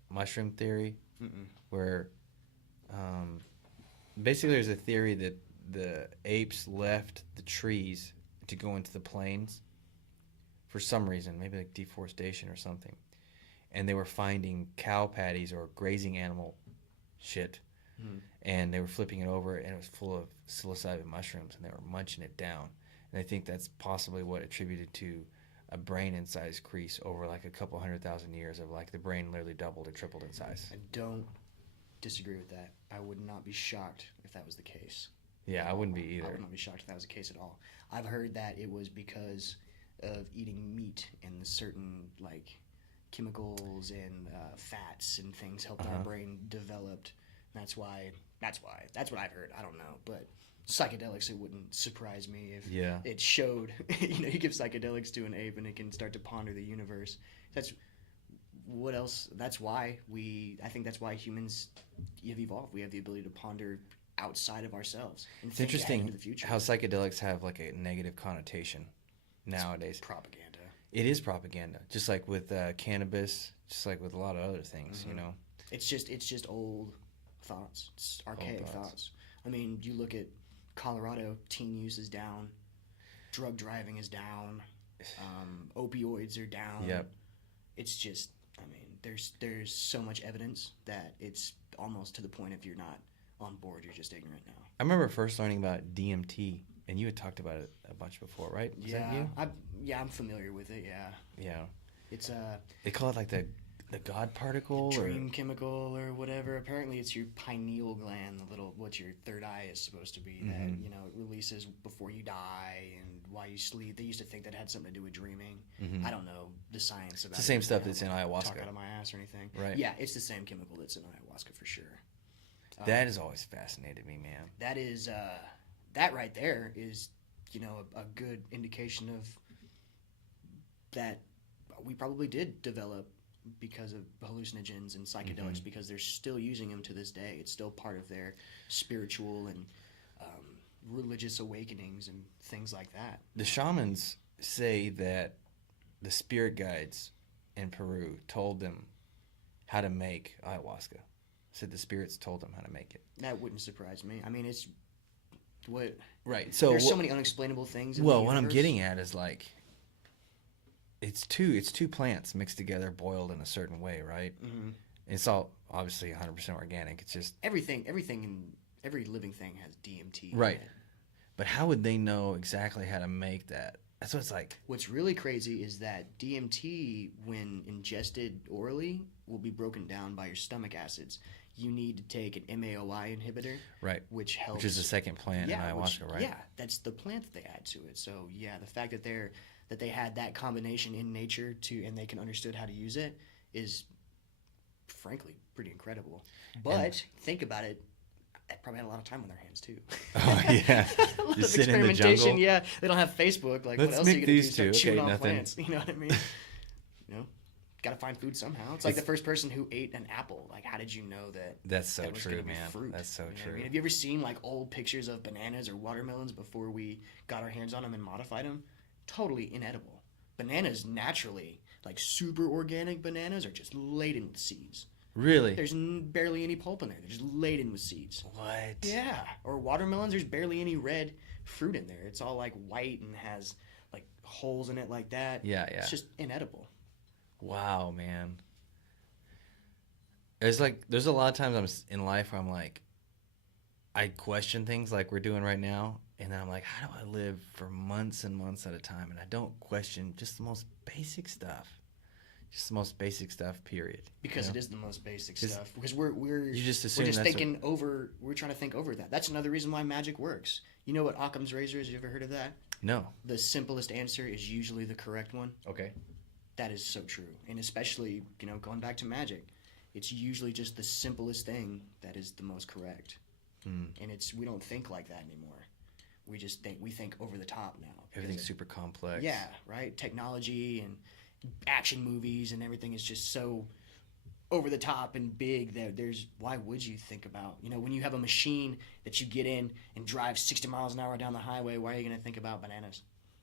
mushroom theory? Mm-mm. Where basically there's a theory that the apes left the trees to go into the plains for some reason, maybe like deforestation or something, and they were finding cow patties or grazing animal shit, and they were flipping it over, and it was full of psilocybin mushrooms, and they were munching it down. And I think that's possibly what attributed to a brain in size increase over like a couple 100,000 years of like the brain literally doubled or tripled in size. I don't disagree with that. I would not be shocked if that was the case. Yeah, I wouldn't be I either. would not be shocked if that was the case at all. I've heard that it was because of eating meat and certain like chemicals and fats and things helped our brain developed. That's what I've heard. I don't know, but psychedelics, it wouldn't surprise me if it showed. You give psychedelics to an ape and it can start to ponder the universe. That's what else. I think that's why humans have evolved. We have the ability to ponder outside of ourselves. And It's think ahead interesting into the future. how psychedelics have like a negative connotation nowadays. It's propaganda. It is propaganda, just like with cannabis, just like with a lot of other things, It's just old thoughts. It's archaic thoughts. I mean, you look at Colorado, teen use is down, drug driving is down, opioids are down. Yep. It's just, I mean, there's so much evidence that it's almost to the point if you're not on board, you're just ignorant now. I remember first learning about DMT, and you had talked about it a bunch before, right? Was that you? I'm familiar with it. Yeah. Yeah. It's They call it like the God particle, dream chemical or whatever. Apparently, it's your pineal gland, what your third eye is supposed to be. That it releases before you die and while you sleep. They used to think that had something to do with dreaming. I don't know the science about it. It's the same stuff that's in Talk ayahuasca. out of my ass or anything. Right. Yeah, it's the same chemical that's in ayahuasca for sure. That has always fascinated me, man. That is that right there is a good indication of that we probably did develop because of hallucinogens and psychedelics because they're still using them to this day. It's still part of their spiritual and religious awakenings and things like that. The shamans say that the spirit guides in Peru told them how to make ayahuasca. Said the spirits told them how to make it. That wouldn't surprise me. I mean, it's what... Right. So there's so many unexplainable things in the what universe. I'm getting at is like it's two plants mixed together, boiled in a certain way, right? Mm-hmm. It's all obviously 100% organic. It's just everything in every living thing has DMT. Right. In it. But how would they know exactly how to make that? That's what it's like. What's really crazy is that DMT, when ingested orally, will be broken down by your stomach acids. You need to take an MAOI inhibitor, right? Which helps. Which is the second plant in ayahuasca, right? Yeah, that's the plant that they add to it. So yeah, the fact that they had that combination in nature and they can understood how to use it is, frankly, pretty incredible. But think about it. They probably had a lot of time on their hands too. Oh yeah, just sit in the jungle. Yeah, they don't have Facebook. Like, what else are you gonna do? Start chewing on plants. You know what I mean? Got to find food somehow. It's like the first person who ate an apple. Like, how did you know that? That's so that was true, gonna be man. Fruit? That's so true. I mean, have you ever seen like old pictures of bananas or watermelons before we got our hands on them and modified them? Totally inedible. Bananas naturally, like super organic bananas, are just laden with seeds. Really? There's barely any pulp in there. They're just laden with seeds. What? Yeah. Or watermelons, there's barely any red fruit in there. It's all like white and has like holes in it like that. Yeah. It's just inedible. Wow, man. There's a lot of times in life where I'm like, I question things like we're doing right now, and then I'm like, how do I live for months and months at a time? And I don't question just the most basic stuff. Just the most basic stuff, period. Because it is the most basic stuff. Because we're you just assume we're trying to think over that. That's another reason why magic works. You know what Occam's razor is? You ever heard of that? No. The simplest answer is usually the correct one. Okay. That is so true. And especially, going back to magic, it's usually just the simplest thing that is the most correct. And we don't think like that anymore. We think over the top now. Everything's super complex. Yeah, right? Technology and action movies and everything is just so over the top and big. Why would you think about, when you have a machine that you get in and drive 60 miles an hour down the highway, why are you going to think about bananas?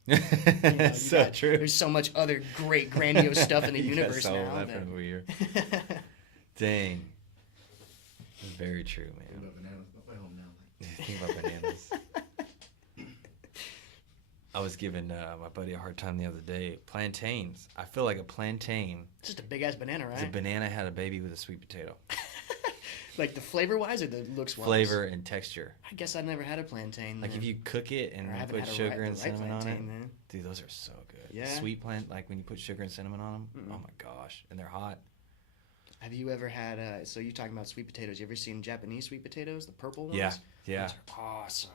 True. There's so much other great grandiose stuff in the You universe got now. that from over here. Dang. That's very true, man. Think about bananas. My way home now. Think about bananas. I was giving my buddy a hard time the other day. Plantains. I feel like a plantain. It's just a big ass banana, right? The banana had a baby with a sweet potato. Like the flavor wise or the looks wise? Flavor and texture. I guess I've never had a plantain. Like then. if you cook it and Or I haven't put had sugar and the right cinnamon on it. plantain, then. Dude, those are so good. Yeah. Sweet plant, like when you put sugar and cinnamon on them. Mm-mm. Oh my gosh. And they're hot. Have you ever had, so you're talking about sweet potatoes. You ever seen Japanese sweet potatoes, the purple ones? Yeah. Yeah. Those are awesome.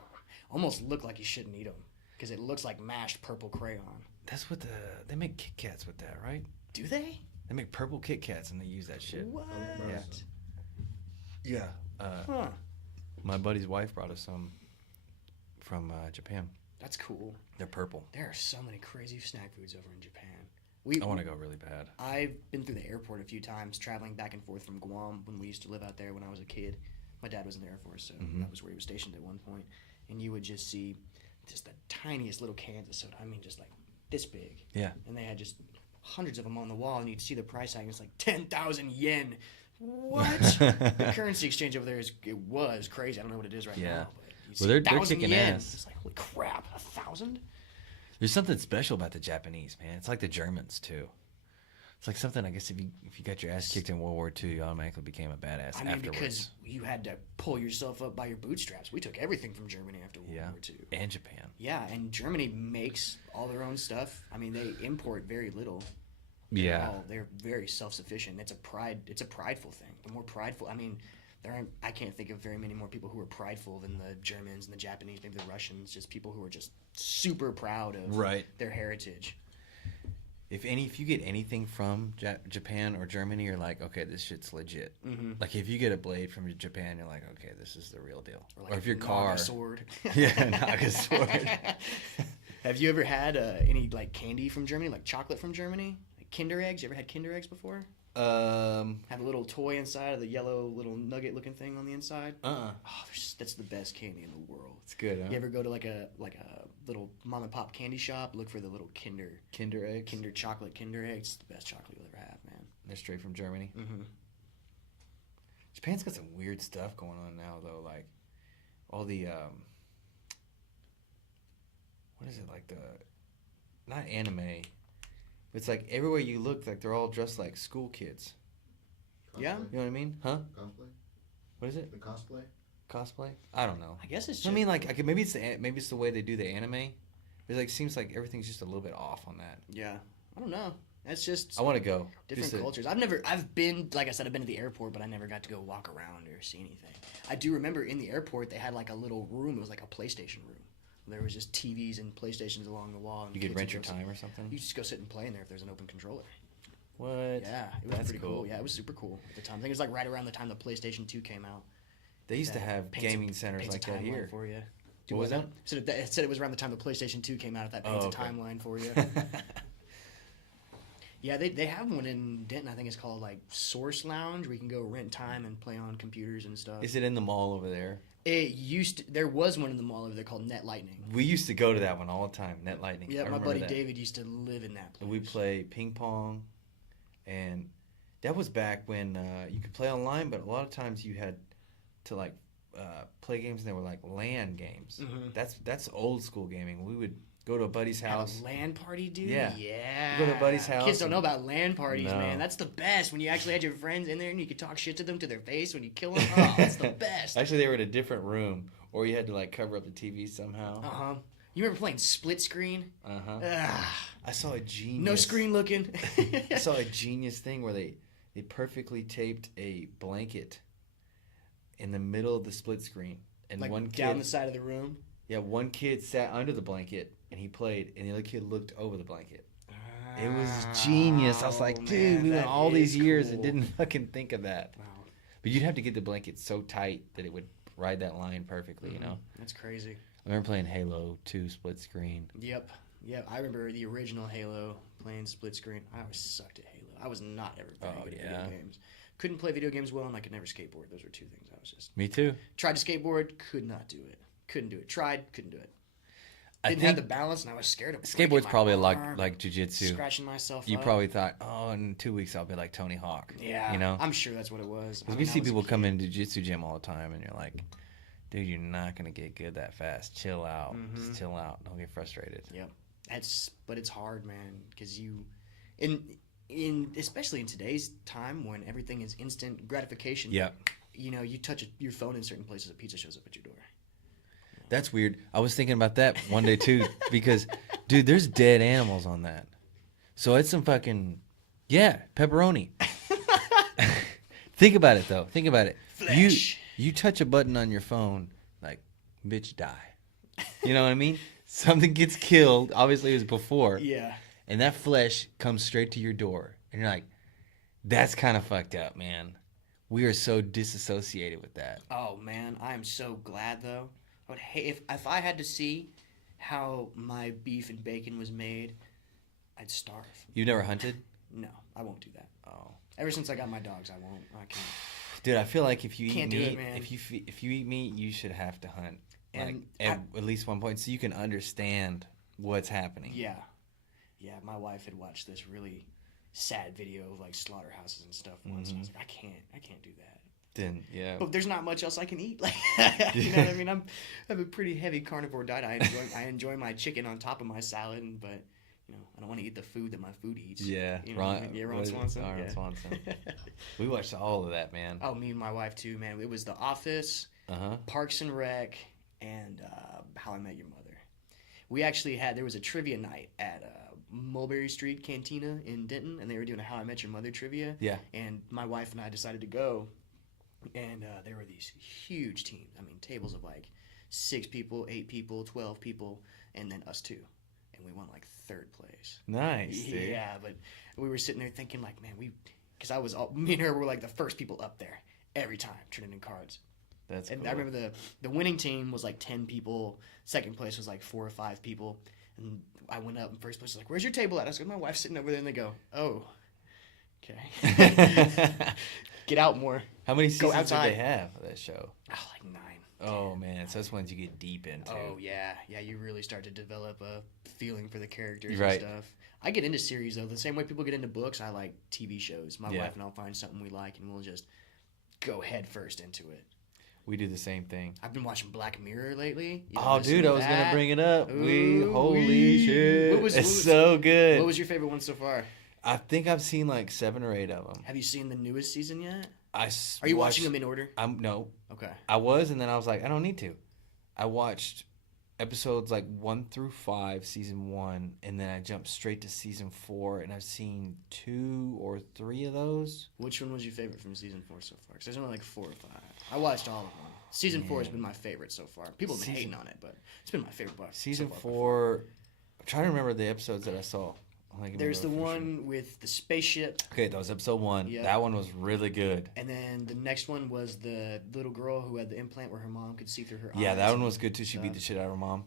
Almost look like you shouldn't eat them because it looks like mashed purple crayon. That's what they make Kit Kats with that, right? Do they? They make purple Kit Kats and they use that shit. What? Yeah. Huh. My buddy's wife brought us some from Japan. That's cool. They're purple. There are so many crazy snack foods over in Japan. I want to go really bad. I've been through the airport a few times, traveling back and forth from Guam when we used to live out there when I was a kid. My dad was in the Air Force, so that was where he was stationed at one point. And you would just see just the tiniest little cans of soda. I mean, just like this big. Yeah. And they had just hundreds of them on the wall, and you'd see the price tag, and it's like 10,000 yen. What? The currency exchange over there was crazy. I don't know what it is right now. But you see Well, they're 1,000 kicking yen. ass. It's like, holy crap, 1,000? There's something special about the Japanese, man. It's like the Germans too. It's like something, I guess, if you got your ass kicked in World War II, you automatically became a badass I mean, afterwards. because you had to pull yourself up by your bootstraps. We took everything from Germany after World War II. And Japan. Yeah, and Germany makes all their own stuff. I mean, they import very little. Yeah. They're very self-sufficient. It's a prideful thing. The more prideful, I mean, I can't think of very many more people who are prideful than the Germans and the Japanese, maybe the Russians, just people who are just super proud of their heritage. If you get anything from Japan or Germany, you're like, okay, this shit's legit. Mm-hmm. Like if you get a blade from Japan, you're like, okay, this is the real deal. Like or if your Naga car, sword. yeah, Naga sword. Have you ever had any like candy from Germany, like chocolate from Germany? Like Kinder eggs? You ever had Kinder eggs before? Have a little toy inside of the yellow little nugget looking thing on the inside. Oh, that's the best candy in the world. It's good. Huh? You ever go to like a little mom and pop candy shop? Look for the little Kinder eggs, Kinder chocolate Kinder eggs. It's the best chocolate you'll ever have, man. They're straight from Germany. Mm-hmm. Japan's got some weird stuff going on now, though. Like all the what is it, like not anime. It's like everywhere you look, like they're all dressed like school kids. Cosplay? Yeah. You know what I mean? Huh? Cosplay? What is it? The cosplay? Cosplay? I don't know. I guess it's just... I mean, like maybe it's the way they do the anime. It like seems like everything's just a little bit off on that. Yeah. I don't know. That's just... I want to go. Different cultures. I've been, like I said, I've been to the airport, but I never got to go walk around or see anything. I do remember in the airport, they had like a little room. It was like a PlayStation room. There was just TVs and PlayStations along the wall. And you could rent your go time or something? You just go sit and play in there if there's an open controller. What? Yeah, it was pretty cool. Yeah, it was super cool at the time. I think it was like right around the time the PlayStation 2 came out. They used to have gaming centers like that here. For you. What was that? It said it was around the time the PlayStation 2 came out. That paints a timeline for you. Yeah, they have one in Denton. I think it's called like Source Lounge, where you can go rent time and play on computers and stuff. Is it in the mall over there? There was one in the mall over there called Net Lightning. We used to go to that one all the time, Net Lightning. Yeah, my buddy David used to live in that place. And we play ping pong, and that was back when you could play online, but a lot of times you had to like play games, and they were like LAN games. Mm-hmm. That's old school gaming. We would go to a buddy's house. Have a LAN party, dude? Yeah. Yeah. Go to a buddy's house. Kids don't know about LAN parties, No. man. That's the best. When you actually had your friends in there and you could talk shit to them to their face when you kill them. Oh, that's the best. Actually, they were in a different room, or you had to like cover up the TV somehow. Uh-huh. You remember playing split screen? Uh-huh. I saw a genius. No screen looking. I saw a genius thing where they perfectly taped a blanket in the middle of the split screen. And like one kid, down the side of the room? Yeah, one kid sat under the blanket and he played, and the other kid looked over the blanket. It was genius. I was like, dude, we went all these years and didn't fucking think of that. Wow. But you'd have to get the blanket so tight that it would ride that line perfectly, you know? That's crazy. I remember playing Halo 2 split screen. Yep. I remember the original Halo playing split screen. I always sucked at Halo. I was not ever very good at video games. Couldn't play video games well, and I could never skateboard. Those were two things I was just... Me too. Tried to skateboard, could not do it. Couldn't do it. Tried, couldn't do it. I Didn't have the balance, and I was scared of breaking skateboard's my probably a lot arm, like jiu-jitsu. scratching myself You up. probably thought, oh, in 2 weeks I'll be like Tony Hawk. Yeah, You know? I'm sure that's what it was. Because we see people come into jiu-jitsu gym all the time, and you're like, dude, you're not going to get good that fast. Chill out. Just chill out. Don't get frustrated. Yep. But it's hard, man, because especially in today's time when everything is instant gratification. Yeah. You know, you touch your phone in certain places, a pizza shows up at your door. That's weird. I was thinking about that one day too, because, dude, there's dead animals on that. So it's some fucking, pepperoni. Think about it though. Think about it. Flesh. You touch a button on your phone, like, bitch, die. You know what I mean? Something gets killed. Obviously, it was before. Yeah. And that flesh comes straight to your door, and you're like, that's kind of fucked up, man. We are so disassociated with that. Oh man, I am so glad though. I would hate if I had to see how my beef and bacon was made, I'd starve. You never hunted? No, I won't do that. Oh, Ever since I got my dogs, I won't. I can't. dude, I feel like if you eat Can't do meat, it, man. if you eat meat, you should have to hunt, like And at least one point, so you can understand what's happening. Yeah. Yeah, my wife had watched this really sad video of like slaughterhouses and stuff once, and I was like, I can't do that. Then But there's not much else I can eat. Like, you know what I mean? I have a pretty heavy carnivore diet. I enjoy my chicken on top of my salad, but you know, I don't want to eat the food that my food eats. Yeah, you know what I mean? Yeah, Ron Swanson. Ron Yeah. Swanson. We watched all of that, man. Oh, me and my wife too, man. It was The Office, Parks and Rec, and How I Met Your Mother. We actually there was a trivia night at Mulberry Street Cantina in Denton, and they were doing a How I Met Your Mother trivia. Yeah. And my wife and I decided to go, and there were these huge teams. I mean, tables of like 6 people, 8 people, 12 people, and then us 2. And we won like 3rd place. Nice, dude. Yeah, but we were sitting there thinking like, man, because me and her were like the first people up there every time, turning in cards. That's And cool. I remember the winning team was like 10 people. Second place was like 4 or 5 people. And I went up in first place. Like, where's your table at? I was like, my wife's sitting over there. And they go, oh, okay. Get out more. How many seasons did outside. they have of that show? Oh, like 9. Oh, man. So that's ones you get deep into. Oh, yeah. Yeah, you really start to develop a feeling for the characters Right. and stuff. I get into series, though. The same way people get into books, I like TV shows. My Yeah. wife and I'll find something we like, and we'll just go head first into it. We do the same thing. I've been watching Black Mirror lately. You Oh, listen dude, to I was going to that. bring it up. Ooh, Holy wee. shit. What was- It's so good. What was your favorite one so far? I think I've seen like 7 or 8 of them. Have you seen the newest season yet? Are Are you watching them in order? No. Okay. I was, and then I was like, I don't need to. I watched episodes like 1 through 5, season 1, and then I jumped straight to season 4, and I've seen 2 or 3 of those. Which one was your favorite from season 4 so far? Because there's only like 4 or 5. I watched all of them. Season 4 has been my favorite so far. People have been hating on it, but it's been my favorite. Season so far. 4, I'm trying to remember the episodes that I saw. There's the one with the spaceship. Okay, that was episode 1. Yep. That one was really good. And then the next one was the little girl who had the implant where her mom could see through her eyes. Yeah, that one was good too. She beat the shit out of her mom.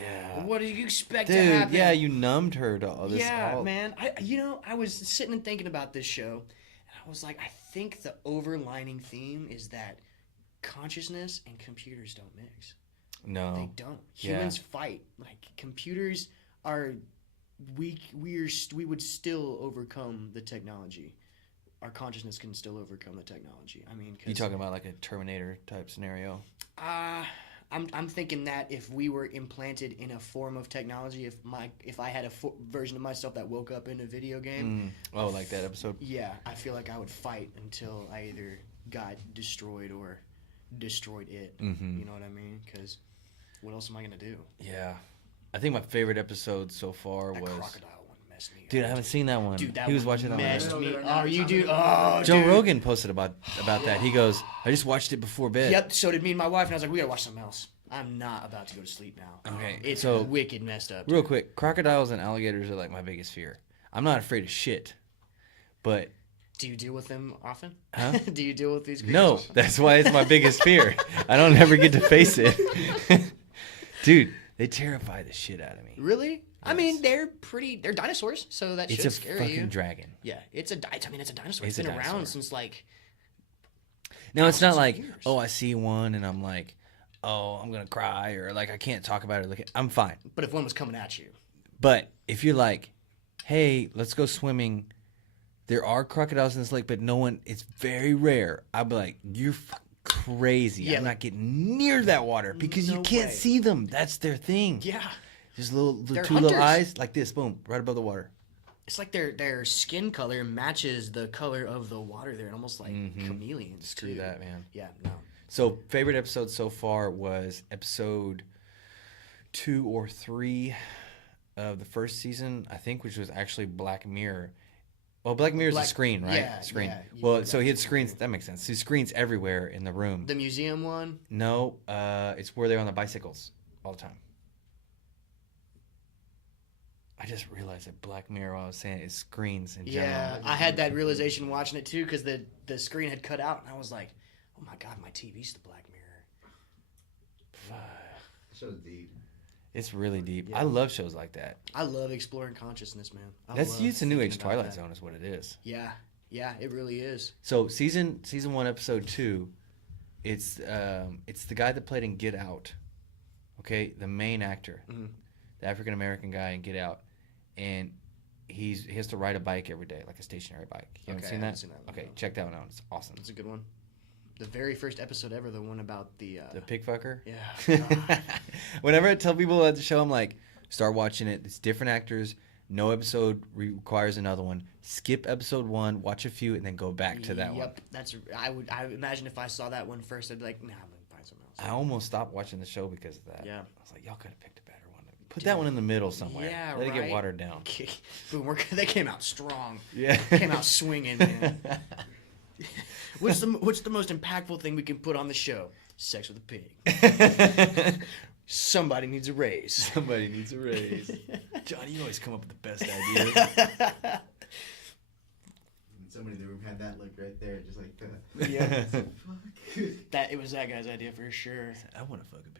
Yeah. What do you expect Dude, to happen? yeah, you numbed her to all this. Yeah, man. I was sitting and thinking about this show, and I was like, I think the overlining theme is that consciousness and computers don't mix. No. They don't. Humans fight. Like computers are we would still overcome the technology. Our consciousness can still overcome the technology. I mean, You talking about like a Terminator type scenario? I'm thinking that if we were implanted in a form of technology, if I had a version of myself that woke up in a video game, Oh, like that episode? yeah, I feel like I would fight until I either got destroyed or destroyed it. Mhm. You know what I mean? Because what else am I gonna do? Yeah. I think my favorite episode so far That was... crocodile one messed me up. Dude, I haven't seen that one. Dude, that he was one watching that messed one. me. Oh, you do? Oh, Joe dude. Rogan posted about that. He goes, I just watched it before bed. Yep. So did me and my wife, and I was like, we gotta watch something else. I'm not about to go to sleep now. Okay, It's so- wicked messed up. Real quick, crocodiles and alligators are like my biggest fear. I'm not afraid of shit, but Do you deal with them often? Huh? Do you deal with these creatures? no, that's why it's my biggest fear. I don't ever get to face it. Dude, they terrify the shit out of me. Really? I mean, they're dinosaurs, so that It's should a scare fucking you. dragon. Yeah, it's a dinosaur. It's It's been a around dinosaur. since like Now it's not thousands of like, years. oh, I see one and I'm like, oh, I'm gonna cry, or like I can't talk about it. Like I'm fine. But if one was coming at you, But if you're like, hey, let's go swimming. There are crocodiles in this lake, but no one. It's very rare. I'd be like, you're crazy. Yeah, I'm like- not getting near that water because you No can't way. see them. That's their thing. yeah, Just little They're two little hunters. eyes like this, boom, right above the water. it's like their skin color matches the color of the water. They're almost like chameleons. Screw too. that, man. Yeah, no. So favorite episode so far was episode 2 or 3 of the first season, I think, which was actually Black Mirror. Well, Black Mirror's a screen, right? yeah, Screen. yeah, you Well, did so that. he had screens. That makes sense. So screens everywhere in the room. The museum one. No, it's where they're on the bicycles all the time. I just realized that Black Mirror, what I was saying, is screens in general. Yeah, I had that realization watching it too because the screen had cut out, and I was like, "Oh my god, my TV's the Black Mirror." So deep. It's really deep. Yeah. I love shows like that. I love exploring consciousness, man. That's it's a new age thinking about Twilight that. Zone, is what it is. Yeah, it really is. So season 1, episode 2, it's the guy that played in Get Out. Okay, the main actor, the African American guy in Get Out, and he has to ride a bike every day, like a stationary bike. You haven't Okay, seen I that? haven't seen that one, Okay, no. check that one out. It's awesome. It's a good one. The very first episode ever, the one about the The pig fucker. yeah. Whenever I tell people about the show, I'm like, start watching it. It's different actors. No episode requires another one. Skip episode 1, watch a few, and then go back to that one. Yep, that's. I would imagine if I saw that one first, I'd be like, nah, I'm gonna find something else. I almost stopped watching the show because of that. Yeah. I was like, y'all could have picked a better one. Put that one in the middle somewhere. Yeah, Let it get right. watered down. Boom, they came out strong. Yeah. Came out swinging, man. What's the most impactful thing we can put on the show? Sex with a pig. Somebody needs a raise. Somebody needs a raise. Johnny, you always come up with the best ideas. Somebody in the room had that look right there, just like that. Yeah. Fuck. It was that guy's idea for sure. I want to fuck a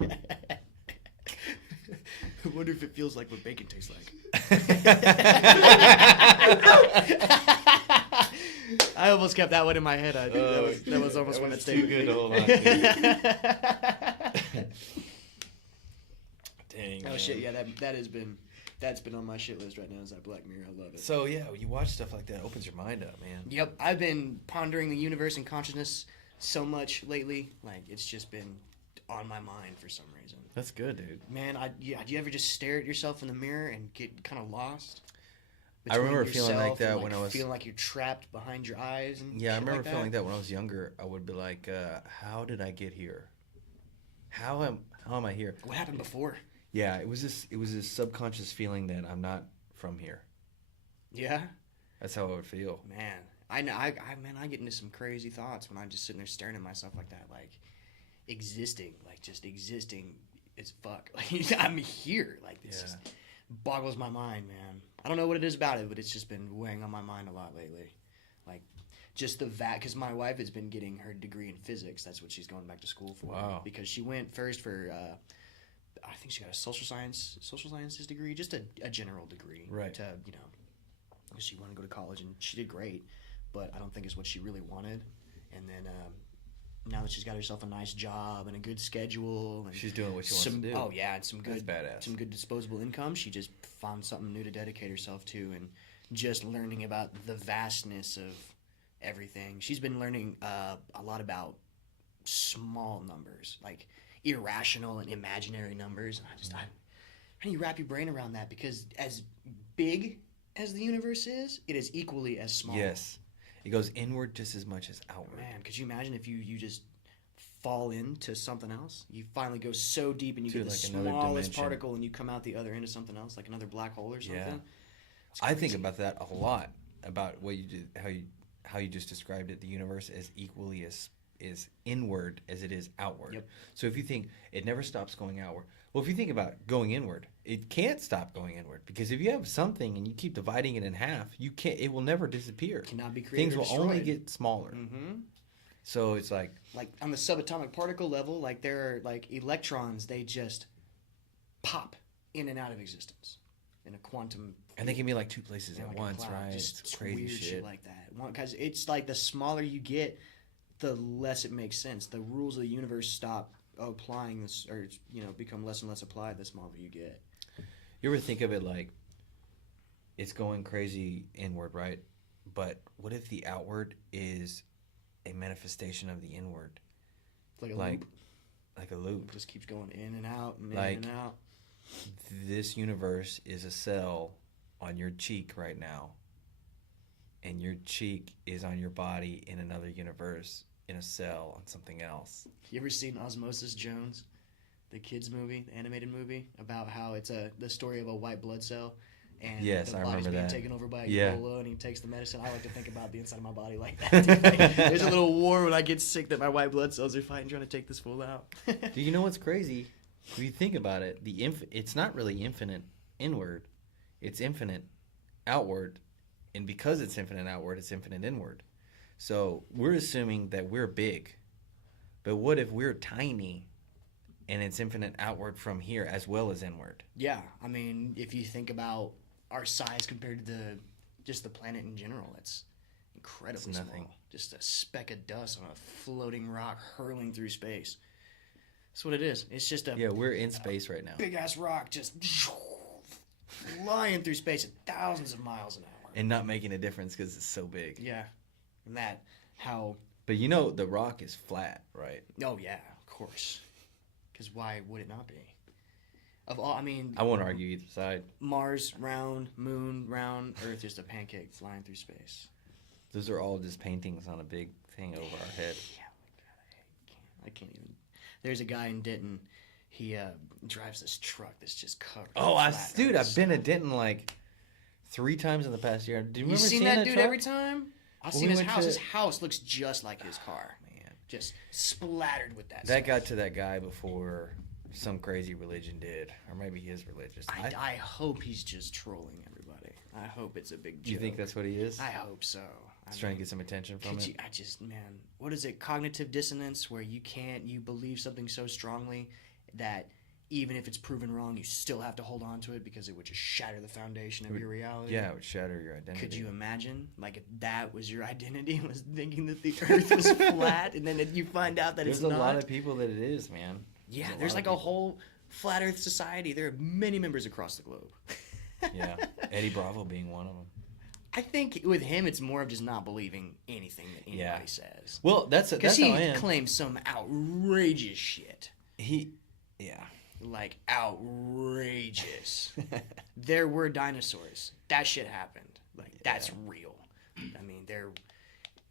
pig. I wonder if it feels like what bacon tastes like. I almost kept that one in my head. I think that was almost one that stayed too with good me. to hold on to. Dang. Oh man. shit! Yeah, that's been on my shit list right now. Is that Black Mirror? I love it. So yeah, when you watch stuff like that, it opens your mind up, man. Yep, I've been pondering the universe and consciousness so much lately. Like it's just been on my mind for some reason. That's good, dude. Man, do you ever just stare at yourself in the mirror and get kind of lost? I remember Between feeling like yourself that and, when I was- feeling like you're trapped behind your eyes. And Yeah, I shit remember like that. feeling like that when I was younger. I would be like, "How did I get here? How am I here?" What happened before? Yeah, it was this subconscious feeling that I'm not from here. Yeah, That's how I would feel. man. I know. I get into some crazy thoughts when I'm just sitting there staring at myself like that, like existing, like just existing as fuck. Like I'm here. Like this Yeah. just boggles my mind, man. I don't know what it is about it, but it's just been weighing on my mind a lot lately. Like just the because my wife has been getting her degree in physics. That's what she's going back to school for. Wow. Because she went first for. I think she got a social sciences degree, just a general degree, Right. To because she wanted to go to college and she did great, but I don't think it's what she really wanted. And then now that she's got herself a nice job and a good schedule, and She's doing what she wants to do. Oh yeah, and some That's good badass. some good disposable income. She just found something new to dedicate herself to, and just learning about the vastness of everything. She's been learning a lot about small numbers, like irrational and imaginary numbers. And how do you wrap your brain around that? Because as big as the universe is, it is equally as small. Yes, it goes inward just as much as outward. Man, could you imagine if you just fall into something else? You finally go so deep and you To, get the like, another smallest dimension. particle and you come out the other end of something else, like another black hole or something. Yeah. It's I think crazy. about that a lot. About what you did, how you just described it. The universe as equally as inward as it is outward. Yep. So if you think it never stops going outward, well, if you think about going inward, it can't stop going inward, because if you have something and you keep dividing it in half, you can't. It will never disappear. Cannot be created Things or will only destroyed. get smaller. Mm-hmm. So it's like, On the subatomic particle level, like there are like electrons, they just pop in and out of existence in a quantum. and they can be like two places Yeah, at like a once, cloud, right? just It's crazy weird shit. like that. Because it's like the smaller you get, the less it makes sense. The rules of the universe stop applying this, or become less and less applied the smaller you get. You ever think of it like it's going crazy inward, right? But what if the outward is a manifestation of the inward? Like a loop. Like a loop. It just keeps going in and out and in Like, and out. This universe is a cell on your cheek right now. And your cheek is on your body in another universe, in a cell on something else. You ever seen Osmosis Jones? The kids movie, the animated movie, about how it's the story of a white blood cell, and Yes, the I body's remember being that. taken over by Yeah. Ebola, and he takes the medicine. I like to think about the inside of my body like that. Dude. Like, there's a little war when I get sick that my white blood cells are fighting, trying to take this fool out. Do you know what's crazy? If you think about it, it's not really infinite inward. It's infinite outward. And because it's infinite outward, it's infinite inward. So we're assuming that we're big. But what if we're tiny and it's infinite outward from here as well as inward? Yeah, I mean, if you think about our size compared to just the planet in general, it's incredibly It's nothing. small. Just a speck of dust on a floating rock hurling through space. That's what it is. It's just a Yeah, we're in space right now. big ass rock just flying through space at thousands of miles an hour. And not making a difference because it's so big. Yeah, and that how. But the rock is flat, right? Oh yeah, of course. Because why would it not be? Of all, I mean, I won't argue either side. Mars round, Moon round, Earth just a pancake flying through space. Those are all just paintings on a big thing over our head. Yeah, my God, I can't even. There's a guy in Denton. He drives this truck that's just covered. Oh, in flat dude, Earth I've been to Denton like 3 times in the past year. Do you You remember seen seeing that dude truck? every time? I've When seen we his went house. to- His house looks just like his car. Man, Just splattered with that. that stuff. got to that guy before some crazy religion did, or maybe he is religious. I hope he's just trolling everybody. I hope it's a big joke. You think that's what he is? I hope so. He's trying to get some attention from it. Man, what is it? Cognitive dissonance, where you believe something so strongly that even if it's proven wrong, you still have to hold on to it because it would just shatter the foundation of your reality. Yeah, it would shatter your identity. Could you imagine, like, if that was your identity, was thinking that the Earth was flat, and then you find out that There's it's a not? lot of people that it is, man. Yeah, There's there's lot like of a people. whole flat Earth society. There are many members across the globe. Yeah, Eddie Bravo being one of them. I think with him, it's more of just not believing anything that anybody Yeah. says. Well, that's Because how he I am. claims some outrageous shit. Yeah. Like, outrageous. There were dinosaurs. That shit happened. Like, that's real. I mean,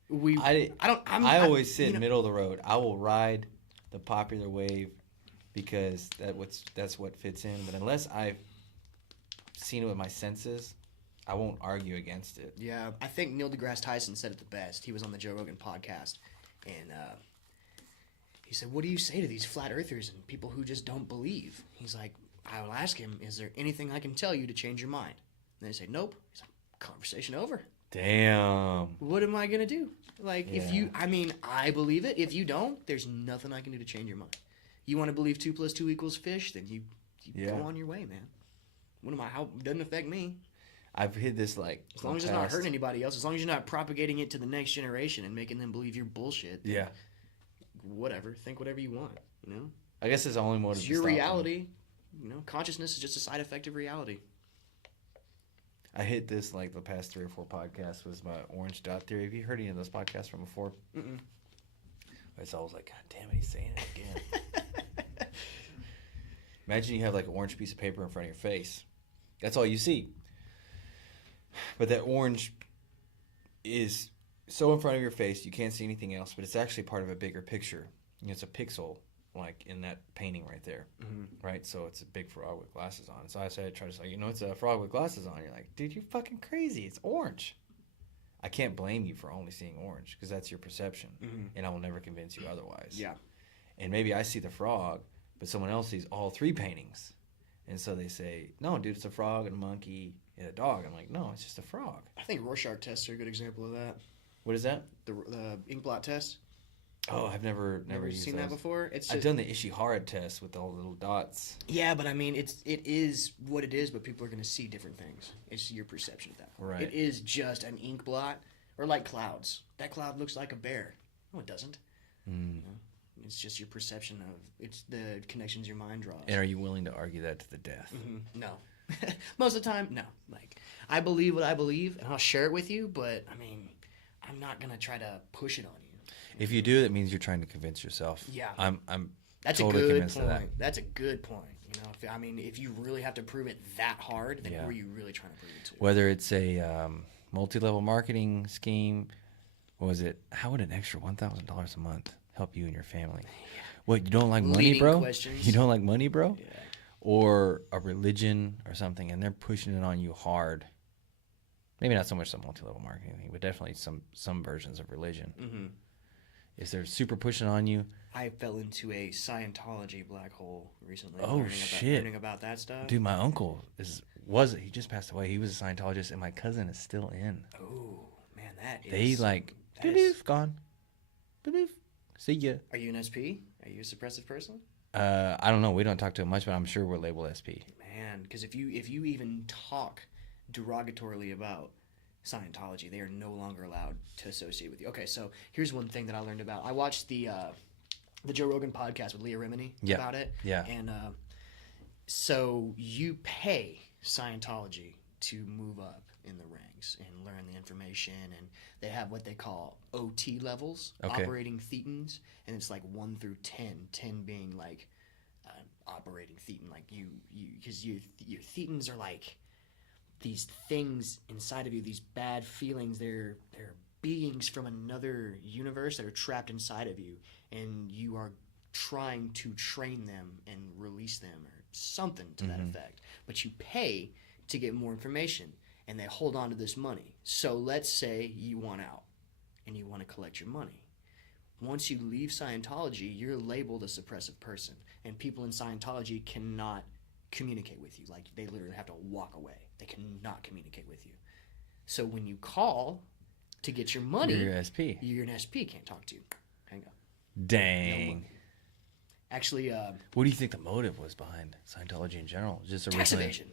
I always sit middle of the road. I will ride the popular wave because that's what fits in. But unless I've seen it with my senses, I won't argue against it. Yeah, I think Neil deGrasse Tyson said it the best. He was on the Joe Rogan podcast, and he said, "What do you say to these flat earthers and people who just don't believe?" He's like, "I will ask him, is there anything I can tell you to change your mind?" And they say, "Nope." He's like, "Conversation over." Damn. What am I gonna do? Like, if Yeah. I believe it. If you don't, there's nothing I can do to change your mind. You want to believe 2 + 2 = fish? Then you Yeah. go on your way, man. How it doesn't affect me. I've hit this As long as it's not hurting anybody else, as long as you're not propagating it to the next generation and making them believe you're bullshit. then Yeah. Whatever. Think whatever you want. I guess it's the only motive. It's to your stop them. reality. Consciousness is just a side effect of reality. I hit this like the past 3 or 4 podcasts was my orange dot theory. Have you heard any of those podcasts from before? Mm-mm. It's always like, God damn it, he's saying it again. Imagine you have like an orange piece of paper in front of your face. That's all you see. But that orange is so in front of your face you can't see anything else, but it's actually part of a bigger picture. It's a pixel, like in that painting right there, right? So it's a big frog with glasses on. So I try to say, it's a frog with glasses on. You're like, dude, you're fucking crazy. It's orange. I can't blame you for only seeing orange because that's your perception, and I will never convince you otherwise. Yeah. And maybe I see the frog, but someone else sees all 3 paintings, and so they say, no, dude, it's a frog and a monkey and a dog. I'm like, no, it's just a frog. I think Rorschach tests are a good example of that. What is that? The ink blot test. Oh, I've never used seen those. that before. I've done the Ishihara test with all the little dots. Yeah, but I mean, it is what it is, but people are going to see different things. It's your perception of that. Right. It is just an ink blot, or like clouds. That cloud looks like a bear. No, it doesn't. Mm. You know? It's just your perception of it's the connections your mind draws. And are you willing to argue that to the death? No. Most of the time, no. Like, I believe what I believe, and I'll share it with you, but, I mean, I'm not going to try to push it on you. If you do, that means you're trying to convince yourself. Yeah. I'm That's totally a good convinced point. of that. That's a good point. You know, if you really have to prove it that hard, then Yeah. who are you really trying to prove it to? Whether it's a multi-level marketing scheme, what was it? How would an extra $1,000 a month help you and your family? What, you don't like money, Leading bro? questions. You don't like money, bro? Yeah. Or a religion or something, and they're pushing it on you hard. Maybe not so much the multi-level marketing thing, but definitely some versions of religion. Mm-hmm. Is they're super pushing on you? I fell into a Scientology black hole recently. Oh, shit. Learning about that stuff. Dude, my uncle he just passed away. He was a Scientologist, and my cousin is still in. Oh, man, that is... They like, that boop, is- boop, gone. Boop, boop. See ya. Are you an SP? Are you a suppressive person? I don't know. We don't talk to him much, but I'm sure we're labeled SP. Man, because if you even talk derogatorily about Scientology, they are no longer allowed to associate with you. Okay, so here's one thing that I learned about. I watched the Joe Rogan podcast with Leah Remini about it. Yeah. And so you pay Scientology to move up in the ranks and learn the information, and they have what they call OT levels, Okay. operating thetans, and it's like 1 through 10, 10 being like operating thetan, like because your thetans are like these things inside of you, these bad feelings. They're beings from another universe that are trapped inside of you, and you are trying to train them and release them or something to that effect. But you pay to get more information, and they hold on to this money. So let's say you want out and you want to collect your money. Once you leave Scientology, you're labeled a suppressive person, and people in Scientology cannot communicate with you. Like, they literally have to walk away. They cannot communicate with you. So when you call to get your money, You're SP. you're an SP, can't talk to you. Hang up. Dang. Actually, What do you think the motive was behind Scientology in general? Just tax originally. evasion.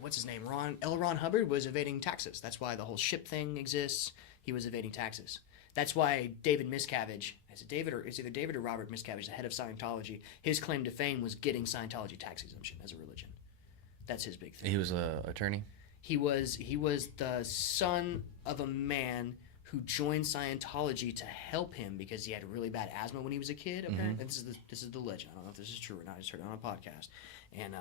What's his name? L. Ron Hubbard was evading taxes. That's why the whole ship thing exists. He was evading taxes. That's why David Miscavige, it's either David or Robert Miscavige, the head of Scientology, his claim to fame was getting Scientology tax exemption as a religion. That's his big thing. He was an attorney? He was the son of a man who joined Scientology to help him because he had really bad asthma when he was a kid. Apparently, this is the legend. I don't know if this is true or not. I just heard it on a podcast, and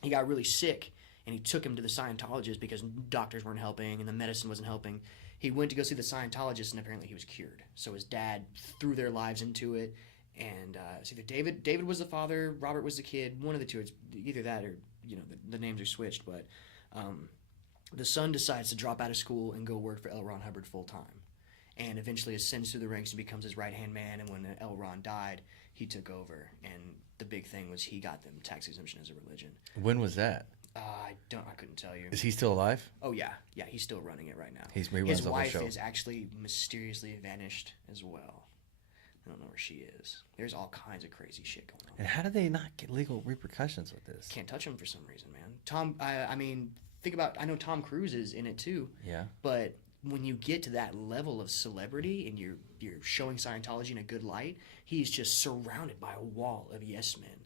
he got really sick, and he took him to the Scientologist because doctors weren't helping and the medicine wasn't helping. He went to go see the Scientologist, and apparently he was cured. So his dad threw their lives into it, and it's either David was the father, Robert was the kid, one of the two. It's either that or the names are switched, but. The son decides to drop out of school and go work for L. Ron Hubbard full time, and eventually ascends through the ranks and becomes his right hand man. And when L. Ron died, he took over, and the big thing was he got them tax exemption as a religion. When was that? I couldn't tell you. Is he still alive? Oh yeah, he's still running it right now. He runs His the whole wife show. is actually mysteriously vanished as well. I don't know where she is. There's all kinds of crazy shit going on. And how do they not get legal repercussions with this? Can't touch him for some reason, man. I mean, think about. I know Tom Cruise is in it too. Yeah. But when you get to that level of celebrity and you're showing Scientology in a good light, he's just surrounded by a wall of yes men,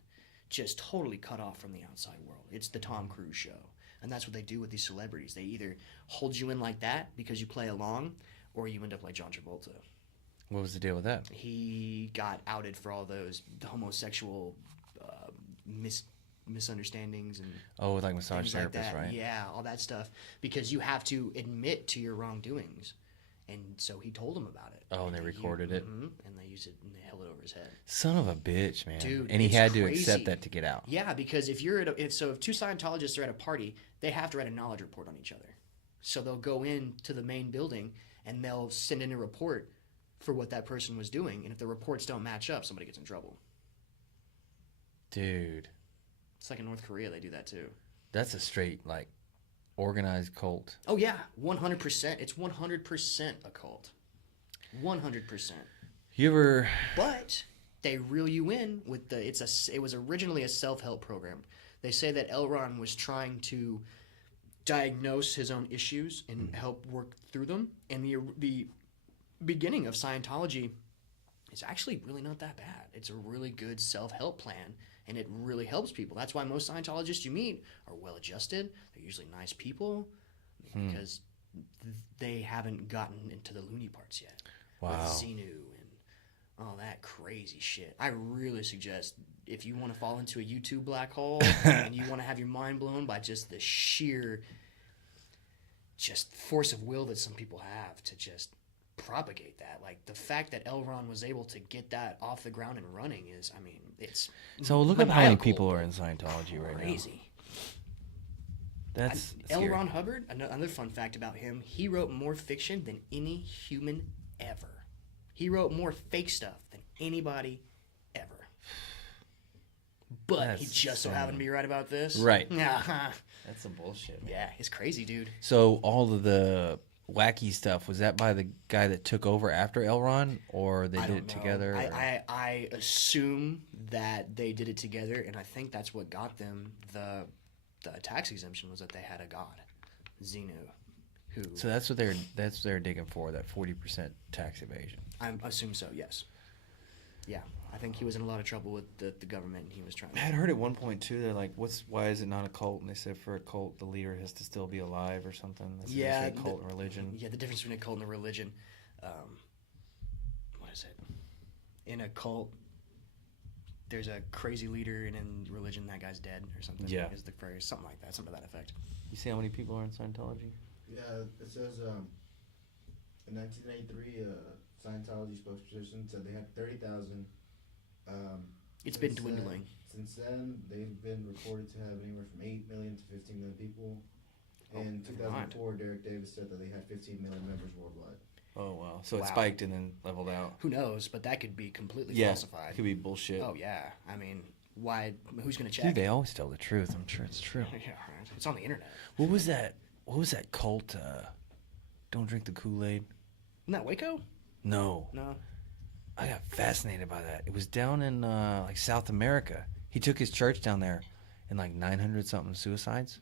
just totally cut off from the outside world. It's the Tom Cruise show. And that's what they do with these celebrities. They either hold you in like that because you play along, or you end up like John Travolta. What was the deal with that? He got outed for all those homosexual misunderstandings and Oh, like massage things like therapists, that. right? Yeah, all that stuff. Because you have to admit to your wrongdoings. And so he told them about it. Oh, and they recorded it? And they used it and they held it over his head. Son of a bitch, man. Dude, and he it's had to crazy. accept that to get out. Yeah, because if two Scientologists are at a party, they have to write a knowledge report on each other. So they'll go into the main building and they'll send in a report for what that person was doing. And if the reports don't match up, somebody gets in trouble. Dude. It's like in North Korea, they do that too. That's a straight, like, organized cult. Oh yeah, 100%. It's 100% a cult. 100%. You ever... But they reel you in with it was originally a self-help program. They say that L. Ron was trying to diagnose his own issues and help work through them. And the beginning of Scientology is actually really not that bad. It's a really good self-help plan, and it really helps people. That's why most Scientologists you meet are well-adjusted. They're usually nice people because they haven't gotten into the loony parts yet. Wow. With Xenu and all that crazy shit. I really suggest if you want to fall into a YouTube black hole and you want to have your mind blown by just the sheer just force of will that some people have to just propagate that. Like the fact that L. Ron was able to get that off the ground and running is, I mean, it's So look up how many maniacal, people are in Scientology right now. crazy. That's L. scary. Ron Hubbard, another fun fact about him, he wrote more fiction than any human ever. He wrote more fake stuff than anybody ever. But he That's just so happened to be right about this. Right. Yeah. That's some bullshit, man. Yeah, it's crazy, dude. So all of the wacky stuff, was that by the guy that took over after Elron, or they I did don't it know. together? or- I assume that they did it together, and I think that's what got them the tax exemption was that they had a god, Xenu, who So that's what they're digging for, that 40% tax evasion. I assume so. Yes. Yeah, I think he was in a lot of trouble with the government, and he was trying. I had heard at one point too, they're like, why is it not a cult? And they said for a cult, the leader has to still be alive or something. That's Yeah, a cult and religion. Yeah, the difference between a cult and a religion. What is it? In a cult, there's a crazy leader, and in religion, that guy's dead or something. Yeah. Is the phrase something like that, something to that effect. You see how many people are in Scientology? Yeah, it says in 1983, Scientology spokesperson said they had 30,000. It's been Since dwindling. Since then, they've been reported to have anywhere from 8 million to 15 million people. In never mind. 2004, Derek Davis said that they had 15 million members worldwide. Oh, wow. So it Wow. spiked and then leveled out. Who knows? But that could be completely Yeah, falsified. it could be bullshit. Oh yeah. I mean, why? Who's gonna check? Dude, they always tell the truth. I'm sure it's true. Yeah, right. It's on the internet. What was that cult? Don't drink the Kool-Aid? Isn't that Waco? No. No. I got fascinated by that. It was down in like South America. He took his church down there, and like 900 something suicides.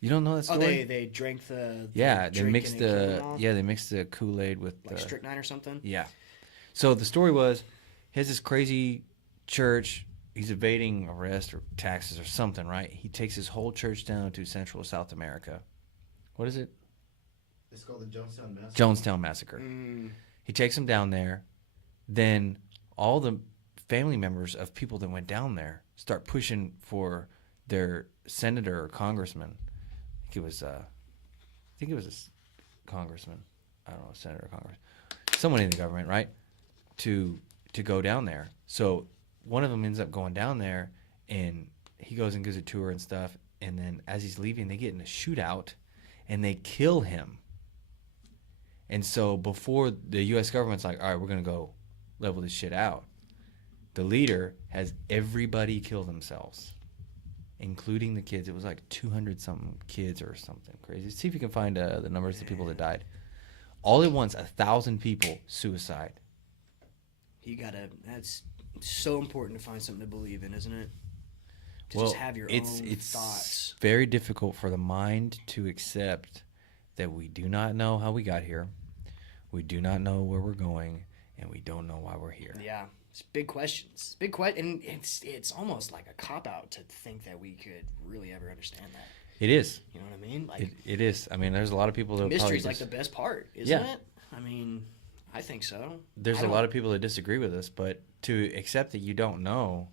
You don't know that Oh, story? they drank the Yeah, they drink mixed and it killed them all? they mixed the Kool-Aid with like the strychnine or something. yeah. So the story was, he has this crazy church. He's evading arrest or taxes or something, right? He takes his whole church down to Central South America. What is it? It's called the Jonestown Massacre. Jonestown Massacre. He takes them down there. Then all the family members of people that went down there start pushing for their senator or congressman. I think it was a congressman. I don't know, senator or congressman. Someone in the government, right? To go down there. So one of them ends up going down there, and he goes and gives a tour and stuff. And then as he's leaving, they get in a shootout, and they kill him. And so before the U.S. government's like, all right, we're going to go level this shit out, the leader has everybody kill themselves, including the kids. It was like 200-something kids or something crazy. See if you can find the numbers of people that died. All at once, 1,000 people suicide. That's so important to find something to believe in, isn't it? To Well, just have your it's own thoughts. very difficult for the mind to accept that we do not know how we got here, we do not know where we're going, and we don't know why we're here. Yeah, it's big questions. And it's almost like a cop out to think that we could really ever understand that. It is. You know what I mean? Like It is. I mean, there's a lot of people that mystery's probably like the best part, isn't Yeah. it? I mean, I think so. There's a lot of people that disagree with us, but to accept that you don't know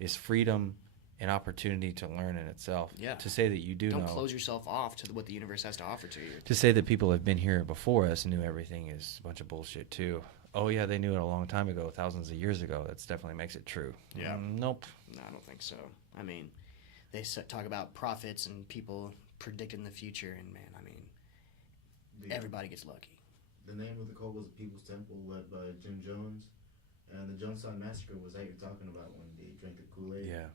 is freedom and opportunity to learn in itself. Yeah. To say that you do Don't know. close yourself off to what the universe has to offer to you. To say that people have been here before us and knew everything is a bunch of bullshit too. Oh yeah, they knew it a long time ago, thousands of years ago. That definitely makes it true. Yeah. Nope. No, I don't think so. I mean, they talk about prophets and people predicting the future, and man, I mean, everybody gets lucky. The name of the cult was the People's Temple, led by Jim Jones. And the Jonestown Massacre was that you're talking about when they drank the Kool-Aid. Yeah.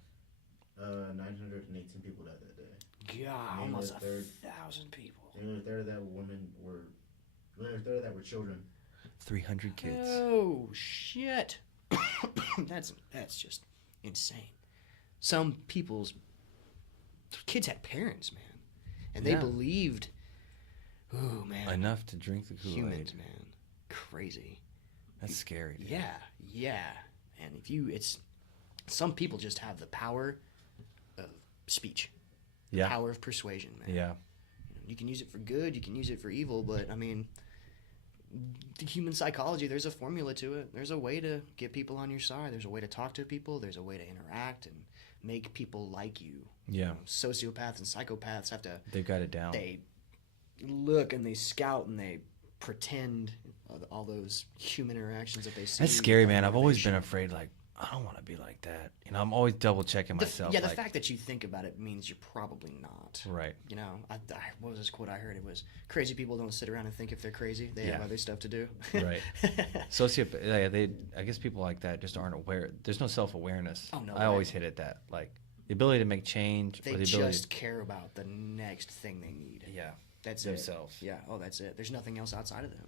918 people died that day. God, Nearly almost a third. 1,000 people. Nearly a third of that were children. 300 kids. Oh shit! that's just insane. Some people's kids had parents, man, and they Yeah. believed. Ooh man, Enough to drink the Kool-Aid. humans, man. crazy. That's scary. Dude. Yeah. And some people just have the power of speech. Yeah. Power of persuasion, man. Yeah. You can use it for good, you can use it for evil, but I mean, the human psychology, there's a formula to it. There's a way to get people on your side. There's a way to talk to people. There's a way to interact and make people like you. Yeah. You know, sociopaths and psychopaths have to... They've got it down. They look and they scout and they pretend all those human interactions that they see. That's scary, man. I've always been afraid, like, I don't want to be like that. You know, I'm always double checking myself. The fact that you think about it means you're probably not. Right. You know, what was this quote I heard? It was, crazy people don't sit around and think if they're crazy. They have other stuff to do. Right. Sociopath. I guess people like that just aren't aware. There's no self-awareness. Oh, no. I always hit at that. Like, the ability to make change. They just care about the next thing they need. Yeah. That's themselves. Yeah. Oh, that's it. There's nothing else outside of them.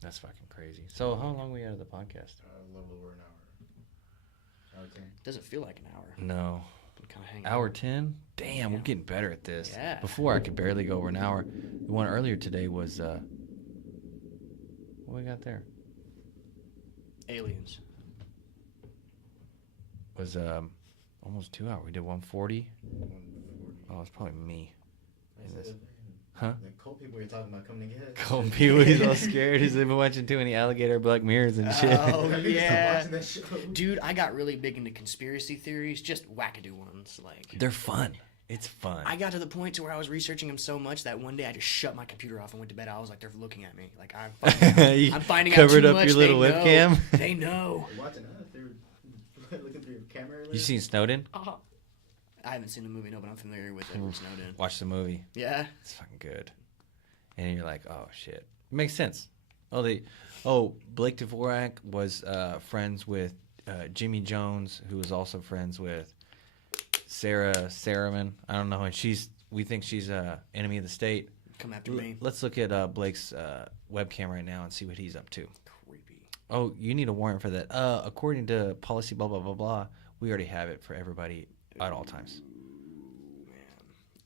That's fucking crazy. So how long are we out of the podcast? A little over an hour. Hour 10. Doesn't feel like an hour. No. Kind of hanging Hour out. 10? Damn, we're getting better at this. Yeah. Before I could barely go over an hour. The one earlier today was what we got there? Aliens. Was almost 2 hours. We did 140. 140. Oh, it's probably me. That's it. Huh? The cold people you're talking about coming to get us. Cold people, he's all scared. He's been watching too many alligator Black Mirrors and shit. Oh, Stop yeah. watching that show. Dude, I got really big into conspiracy theories, just wackadoo ones. Like, They're fun. It's fun. I got to the point to where I was researching them so much that one day I just shut my computer off and went to bed. I was like, they're looking at me. Like, I'm finding out covered too up much. your little They know. webcam. They know. They're watching us. They're looking through your camera earlier. You seen Snowden? I haven't seen the movie, no, but I'm familiar with Edward Snowden. Watch the movie. Yeah. It's fucking good. And you're like, oh shit, it makes sense. Blake Dvorak was friends with Jimmy Jones, who was also friends with Sarah Sarahman. I don't know, and we think she's a enemy of the state. Come after me. Let's look at Blake's webcam right now and see what he's up to. Creepy. Oh, you need a warrant for that. According to policy, blah blah blah blah. We already have it for everybody at all times.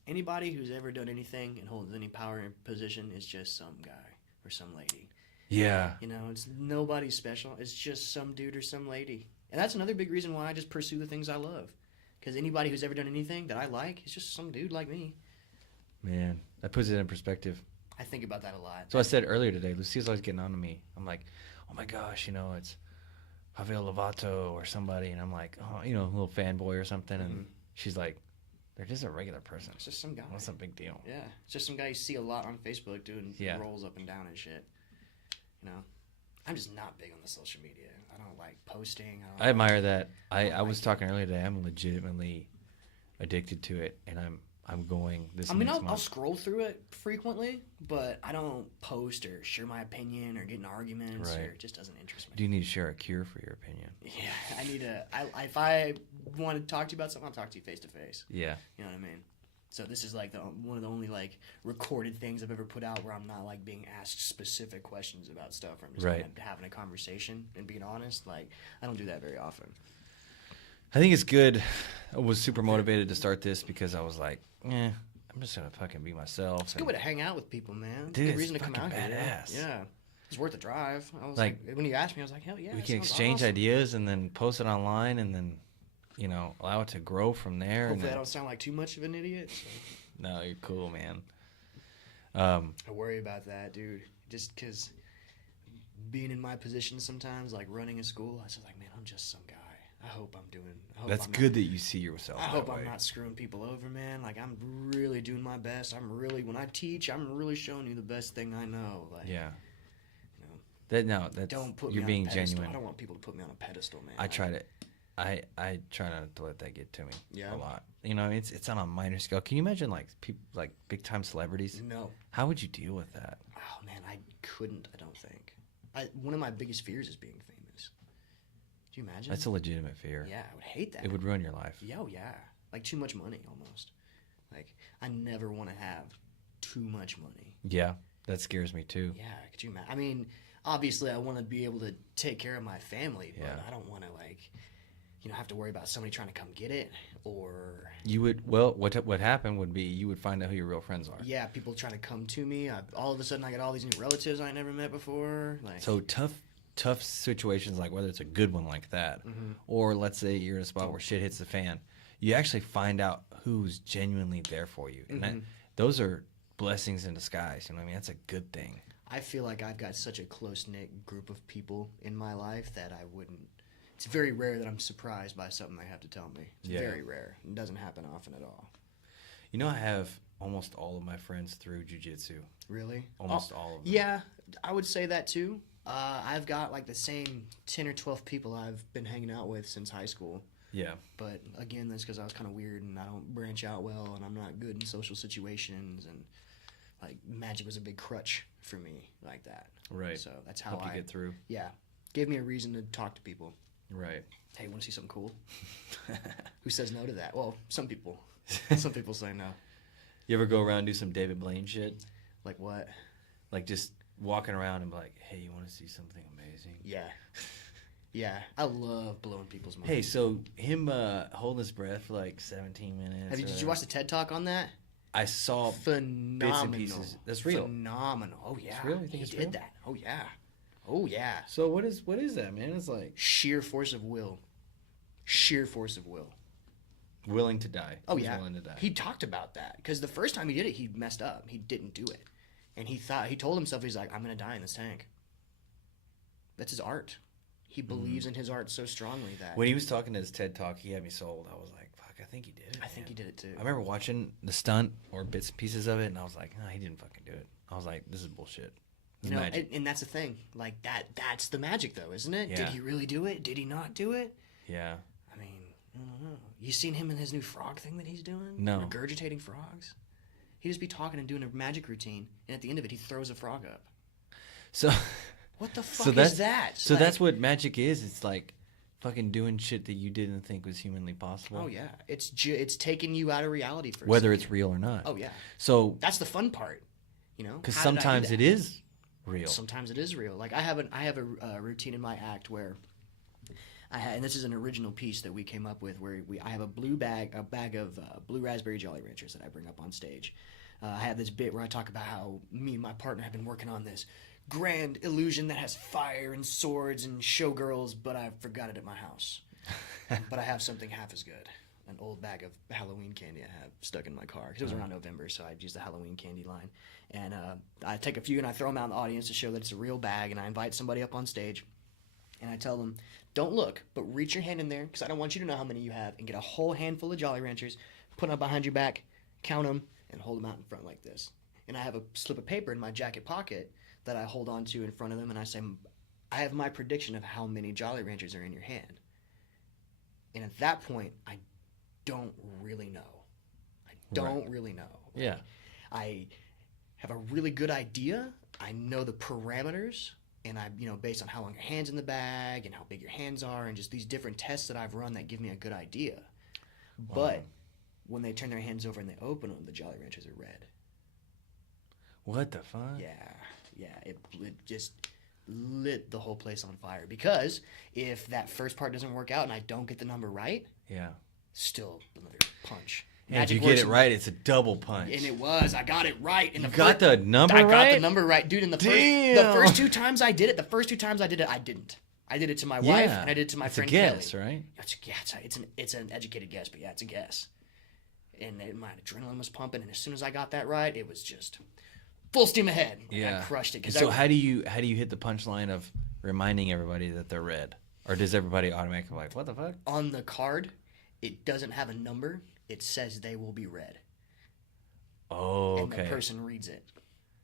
Anybody who's ever done anything and holds any power and position is just some guy or some lady. Yeah. You know, it's nobody special. It's just some dude or some lady. And that's another big reason why I just pursue the things I love. Because anybody who's ever done anything that I like is just some dude like me. Man, that puts it in perspective. I think about that a lot. So I said earlier today, Lucia's always getting on to me. I'm like, oh my gosh, it's Javier Lovato or somebody. And I'm like, oh, a little fanboy or something. And she's like, they're just a regular person. It's just some guy. What's a big deal? Yeah. It's just some guy you see a lot on Facebook doing rolls up and down and shit. I'm just not big on the social media. I don't like posting. I admire that. I was talking earlier today. I'm legitimately addicted to it, and I'm going this. I'll scroll through it frequently, but I don't post or share my opinion or get in arguments. Or it just doesn't interest me. Do you need to share a cure for your opinion? Yeah, I need to. If I want to talk to you about something, I'll talk to you face to face. Yeah. You know what I mean? So this is like one of the only like recorded things I've ever put out where I'm not like being asked specific questions about stuff. I'm just kind of having a conversation and being honest. Like, I don't do that very often. I think it's good. I was super motivated to start this because I was like, I'm just gonna fucking be myself. It's a good way to hang out with people, man. Dude, good reason to come out badass. here. Yeah. It's worth the drive. I was like, when you asked me, I was like, hell yeah. We can exchange ideas and then post it online and then, allow it to grow from there. Hopefully I don't sound like too much of an idiot. So. No, you're cool, man. I worry about that, dude. Just because being in my position sometimes, like running a school, I was just like, man, I'm just some guy. I hope I'm doing. That's good that you see yourself. I hope I'm not screwing people over, man. Like, I'm really doing my best. When I teach, I'm really showing you the best thing I know. Like, yeah. Don't put me you're on being a pedestal. genuine. I don't want people to put me on a pedestal, man. I try not to let that get to me. Yeah. A lot. It's on a minor scale. Can you imagine like people like big time celebrities? No. How would you deal with that? Oh man, I couldn't. I don't think. One of my biggest fears is being famous. Do you imagine? That's a legitimate fear. Yeah, I would hate that. It would ruin your life. Yeah, like too much money almost. Like, I never want to have too much money. Yeah, that scares me too. Yeah, could you imagine? Obviously I want to be able to take care of my family, but Yeah. I don't want to like have to worry about somebody trying to come get it, or You would, well, what happened would be you would find out who your real friends are. yeah, people trying to come to me. All of a sudden, I got all these new relatives I never met before. Like, So tough situations, like whether it's a good one like that, or let's say you're in a spot where shit hits the fan, you actually find out who's genuinely there for you, and those are blessings in disguise. You know what I mean? That's a good thing. I feel like I've got such a close-knit group of people in my life that I wouldn't. It's very rare that I'm surprised by something they have to tell me. It's very rare. It doesn't happen often at all. You know, I have almost all of my friends through jiu-jitsu. Really? Almost all of them. Yeah, I would say that too. I've got like the same 10 or 12 people I've been hanging out with since high school. Yeah. But again, that's because I was kind of weird and I don't branch out well and I'm not good in social situations, and like magic was a big crutch for me like that. Right. So that's how Help you get through. Yeah. Gave me a reason to talk to people. Right. Hey, want to see something cool? Who says no to that? Well, some people. Some people say no. You ever go around and do some David Blaine shit? Like what? Like just walking around and be like, hey, you want to see something amazing? Yeah. Yeah. I love blowing people's minds. Hey, so him holding his breath for like 17 minutes. Did you watch the TED Talk on that? I saw Phenomenal. bits and pieces. That's real. Phenomenal. Oh yeah. It's real? You think he it's did real? that. Oh yeah. Oh yeah. So what is that, man? It's like Sheer force of will. Sheer force of will. willing to die. Oh He's yeah. willing to die. He talked about that because the first time he did it, he messed up. He didn't do it, and he told himself, he's like, I'm gonna die in this tank. That's his art. He believes in his art so strongly that When he was talking to his TED Talk, he had me sold. I was like, fuck, I think he did it. I think he did it too. I remember watching the stunt or bits and pieces of it, and I was like, no, he didn't fucking do it. I was like, this is bullshit. This is magic. And that's the thing. Like that's the magic, though, isn't it? Yeah. Did he really do it? Did he not do it? Yeah. I mean, I don't know. You seen him in his new frog thing that he's doing? No. Regurgitating frogs? He'd just be talking and doing a magic routine, and at the end of it, he throws a frog up. So What the fuck is that? So Like- that's what magic is. It's like fucking doing shit that you didn't think was humanly possible. Oh, yeah. It's taking you out of reality for a Whether second. it's real or not. Oh, yeah. So, That's the fun part, because How did I do sometimes that? it is real. Sometimes it is real. Like I have a routine in my act where and this is an original piece that we came up with, where I have a bag of blue raspberry Jolly Ranchers that I bring up on stage. I have this bit where I talk about how me and my partner have been working on this grand illusion that has fire and swords and showgirls, but I forgot it at my house. But I have something half as good. An old bag of Halloween candy I have stuck in my car. Because it was around November, so I'd use the Halloween candy line. And I take a few and I throw them out in the audience to show that it's a real bag, and I invite somebody up on stage. And I tell them, don't look, but reach your hand in there, because I don't want you to know how many you have, and get a whole handful of Jolly Ranchers, put them behind your back, count them, and hold them out in front like this. And I have a slip of paper in my jacket pocket that I hold on to in front of them, and I say, I have my prediction of how many Jolly Ranchers are in your hand. And at that point, I don't really know. I don't really know. Like, Yeah. I have a really good idea. I know the parameters, and based on how long your hand's in the bag and how big your hands are, and just these different tests that I've run that give me a good idea. Wow. But when they turn their hands over and they open them, the Jolly Ranchers are red. What the fuck? Yeah, it just lit the whole place on fire, because if that first part doesn't work out and I don't get the number right, Yeah. still another punch. And if you Magic get works it right, it's a double punch. And it was. I got it right. You got the number right? I got the number right. Dude, Damn. the first two times I did it, I didn't. I did it to my wife, and I did it to my friend Kelly. It's a guess, right? It's an educated guess, but yeah, it's a guess. And my adrenaline was pumping, and as soon as I got that right, it was just full steam ahead. Like, I crushed it. So how do you hit the punchline of reminding everybody that they're red? Or does everybody automatically like, what the fuck? On the card, it doesn't have a number. It says they will be red. Oh, And okay. the person reads it.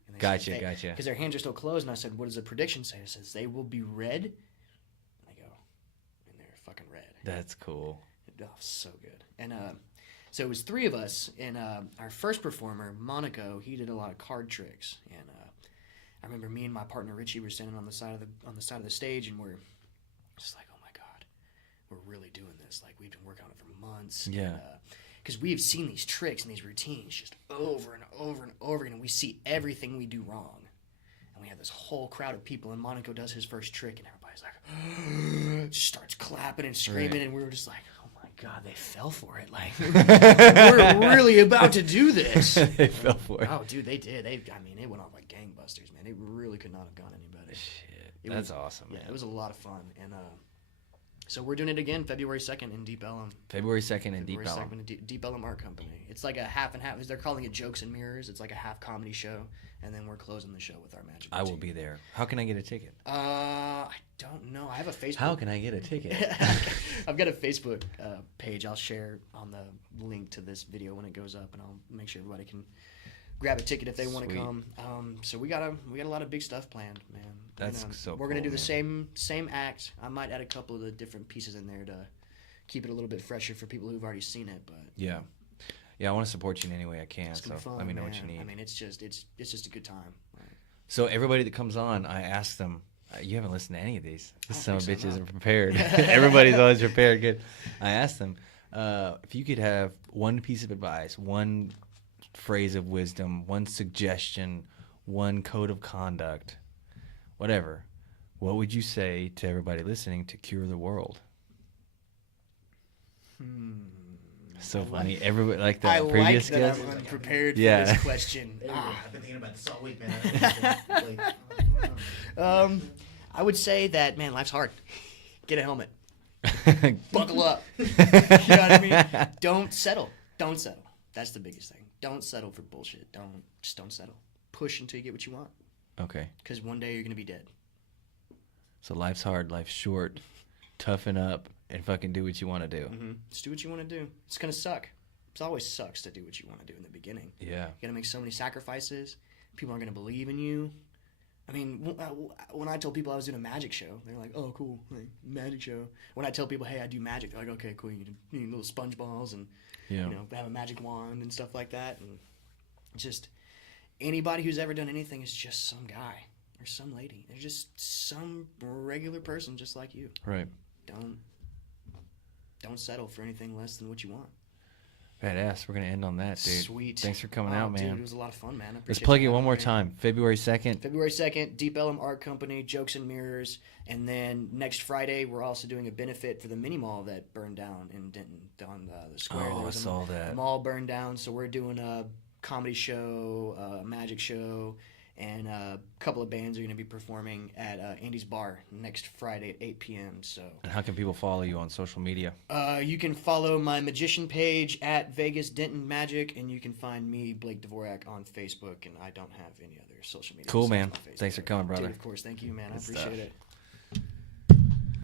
And they Gotcha. Because their hands are still closed, and I said, what does the prediction say? It says they will be red. And I go, and they're fucking red. That's cool. Oh, so good. And so it was three of us, and our first performer, Monaco, he did a lot of card tricks. And I remember me and my partner Richie were standing on the side of the stage, and we're just like, oh my god, we're really doing this. Like, we've been working on it for months. Yeah. Because we have seen these tricks and these routines just over and over and over again, and we see everything we do wrong. And we have this whole crowd of people, and Monaco does his first trick, and everybody's like, just starts clapping. clapping and screaming, Right. and we were just like, oh my God, they fell for it. Like, we're really about to do this. They fell for it. Oh, dude, they did. They went off like gangbusters, man. They really could not have gone any better. Shit, It that's was- awesome, Yeah, man. it was a lot of fun. And so we're doing it again February 2nd in Deep Ellum. February 2nd in Deep February Ellum. 2nd in Deep Ellum Art Company. It's like a half and half. They're calling it Jokes and Mirrors. It's like a half comedy show, and then we're closing the show with our magic. I will routine. be there. How can I get a ticket? I don't know. I have a Facebook. How can I get a ticket? I've got a Facebook page. I'll share on the link to this video when it goes up, and I'll make sure everybody can grab a ticket if they want to Sweet. come. So we got a lot of big stuff planned, man. That's And, so We're gonna cool, do the man. same act. I might add a couple of the different pieces in there to keep it a little bit fresher for people who've already seen it. But Yeah. Yeah, I want to support you in any way I can, it's so gonna be fun, let me know man. what you need. I mean, it's just a good time. So everybody that comes on, I ask them, you haven't listened to any of these. This son of think so, bitches no. are prepared. Everybody's always prepared. Good. I asked them, if you could have one piece of advice, one phrase of wisdom, one suggestion, one code of conduct, whatever, what would you say to everybody listening to cure the world? So funny. Everybody like the I like previous that guest. I'm unprepared Yeah. for this question. I've been thinking about this all week, man. Like, I would say that, man, life's hard. Get a helmet. Buckle up. You know what I mean? Don't settle. Don't settle. That's the biggest thing. Don't settle for bullshit. Just don't settle. Push until you get what you want. Okay. Because one day you're gonna be dead. So life's hard, life's short. Toughen up and fucking do what you want to do. Just do what you want to do. It's gonna suck. It always sucks to do what you want to do in the beginning. Yeah. You gotta make so many sacrifices. People aren't gonna believe in you. I mean, when I told people I was doing a magic show, they're like, "Oh, cool, like, magic show." When I tell people, "Hey, I do magic," they're like, "Okay, cool. You need little sponge balls and Yeah. have a magic wand and stuff like that." And just anybody who's ever done anything is just some guy or some lady. They're just some regular person, just like you. Right. Don't settle for anything less than what you want. Badass. We're going to end on that, dude. Sweet. Thanks for coming Oh, out, man. Dude, it was a lot of fun, man. I Let's appreciate plug you it one having more me. time. February 2nd. February 2nd, Deep Ellum Art Company, Jokes and Mirrors. And then next Friday, we're also doing a benefit for the mini mall that burned down in Denton on the square. Oh, There I was saw a that. mall burned down, so we're doing a comedy show, a magic show, and a couple of bands are going to be performing at Andy's Bar next Friday at 8 p.m. So And how can people follow you on social media? you can follow my magician page at Vegas Denton Magic, and you can find me, Blake Dvorak, on Facebook, and I don't have any other social media. Cool, stuff man. on Facebook. Thanks for coming, brother. Dude, of course. Thank you, man. I Good appreciate stuff. it.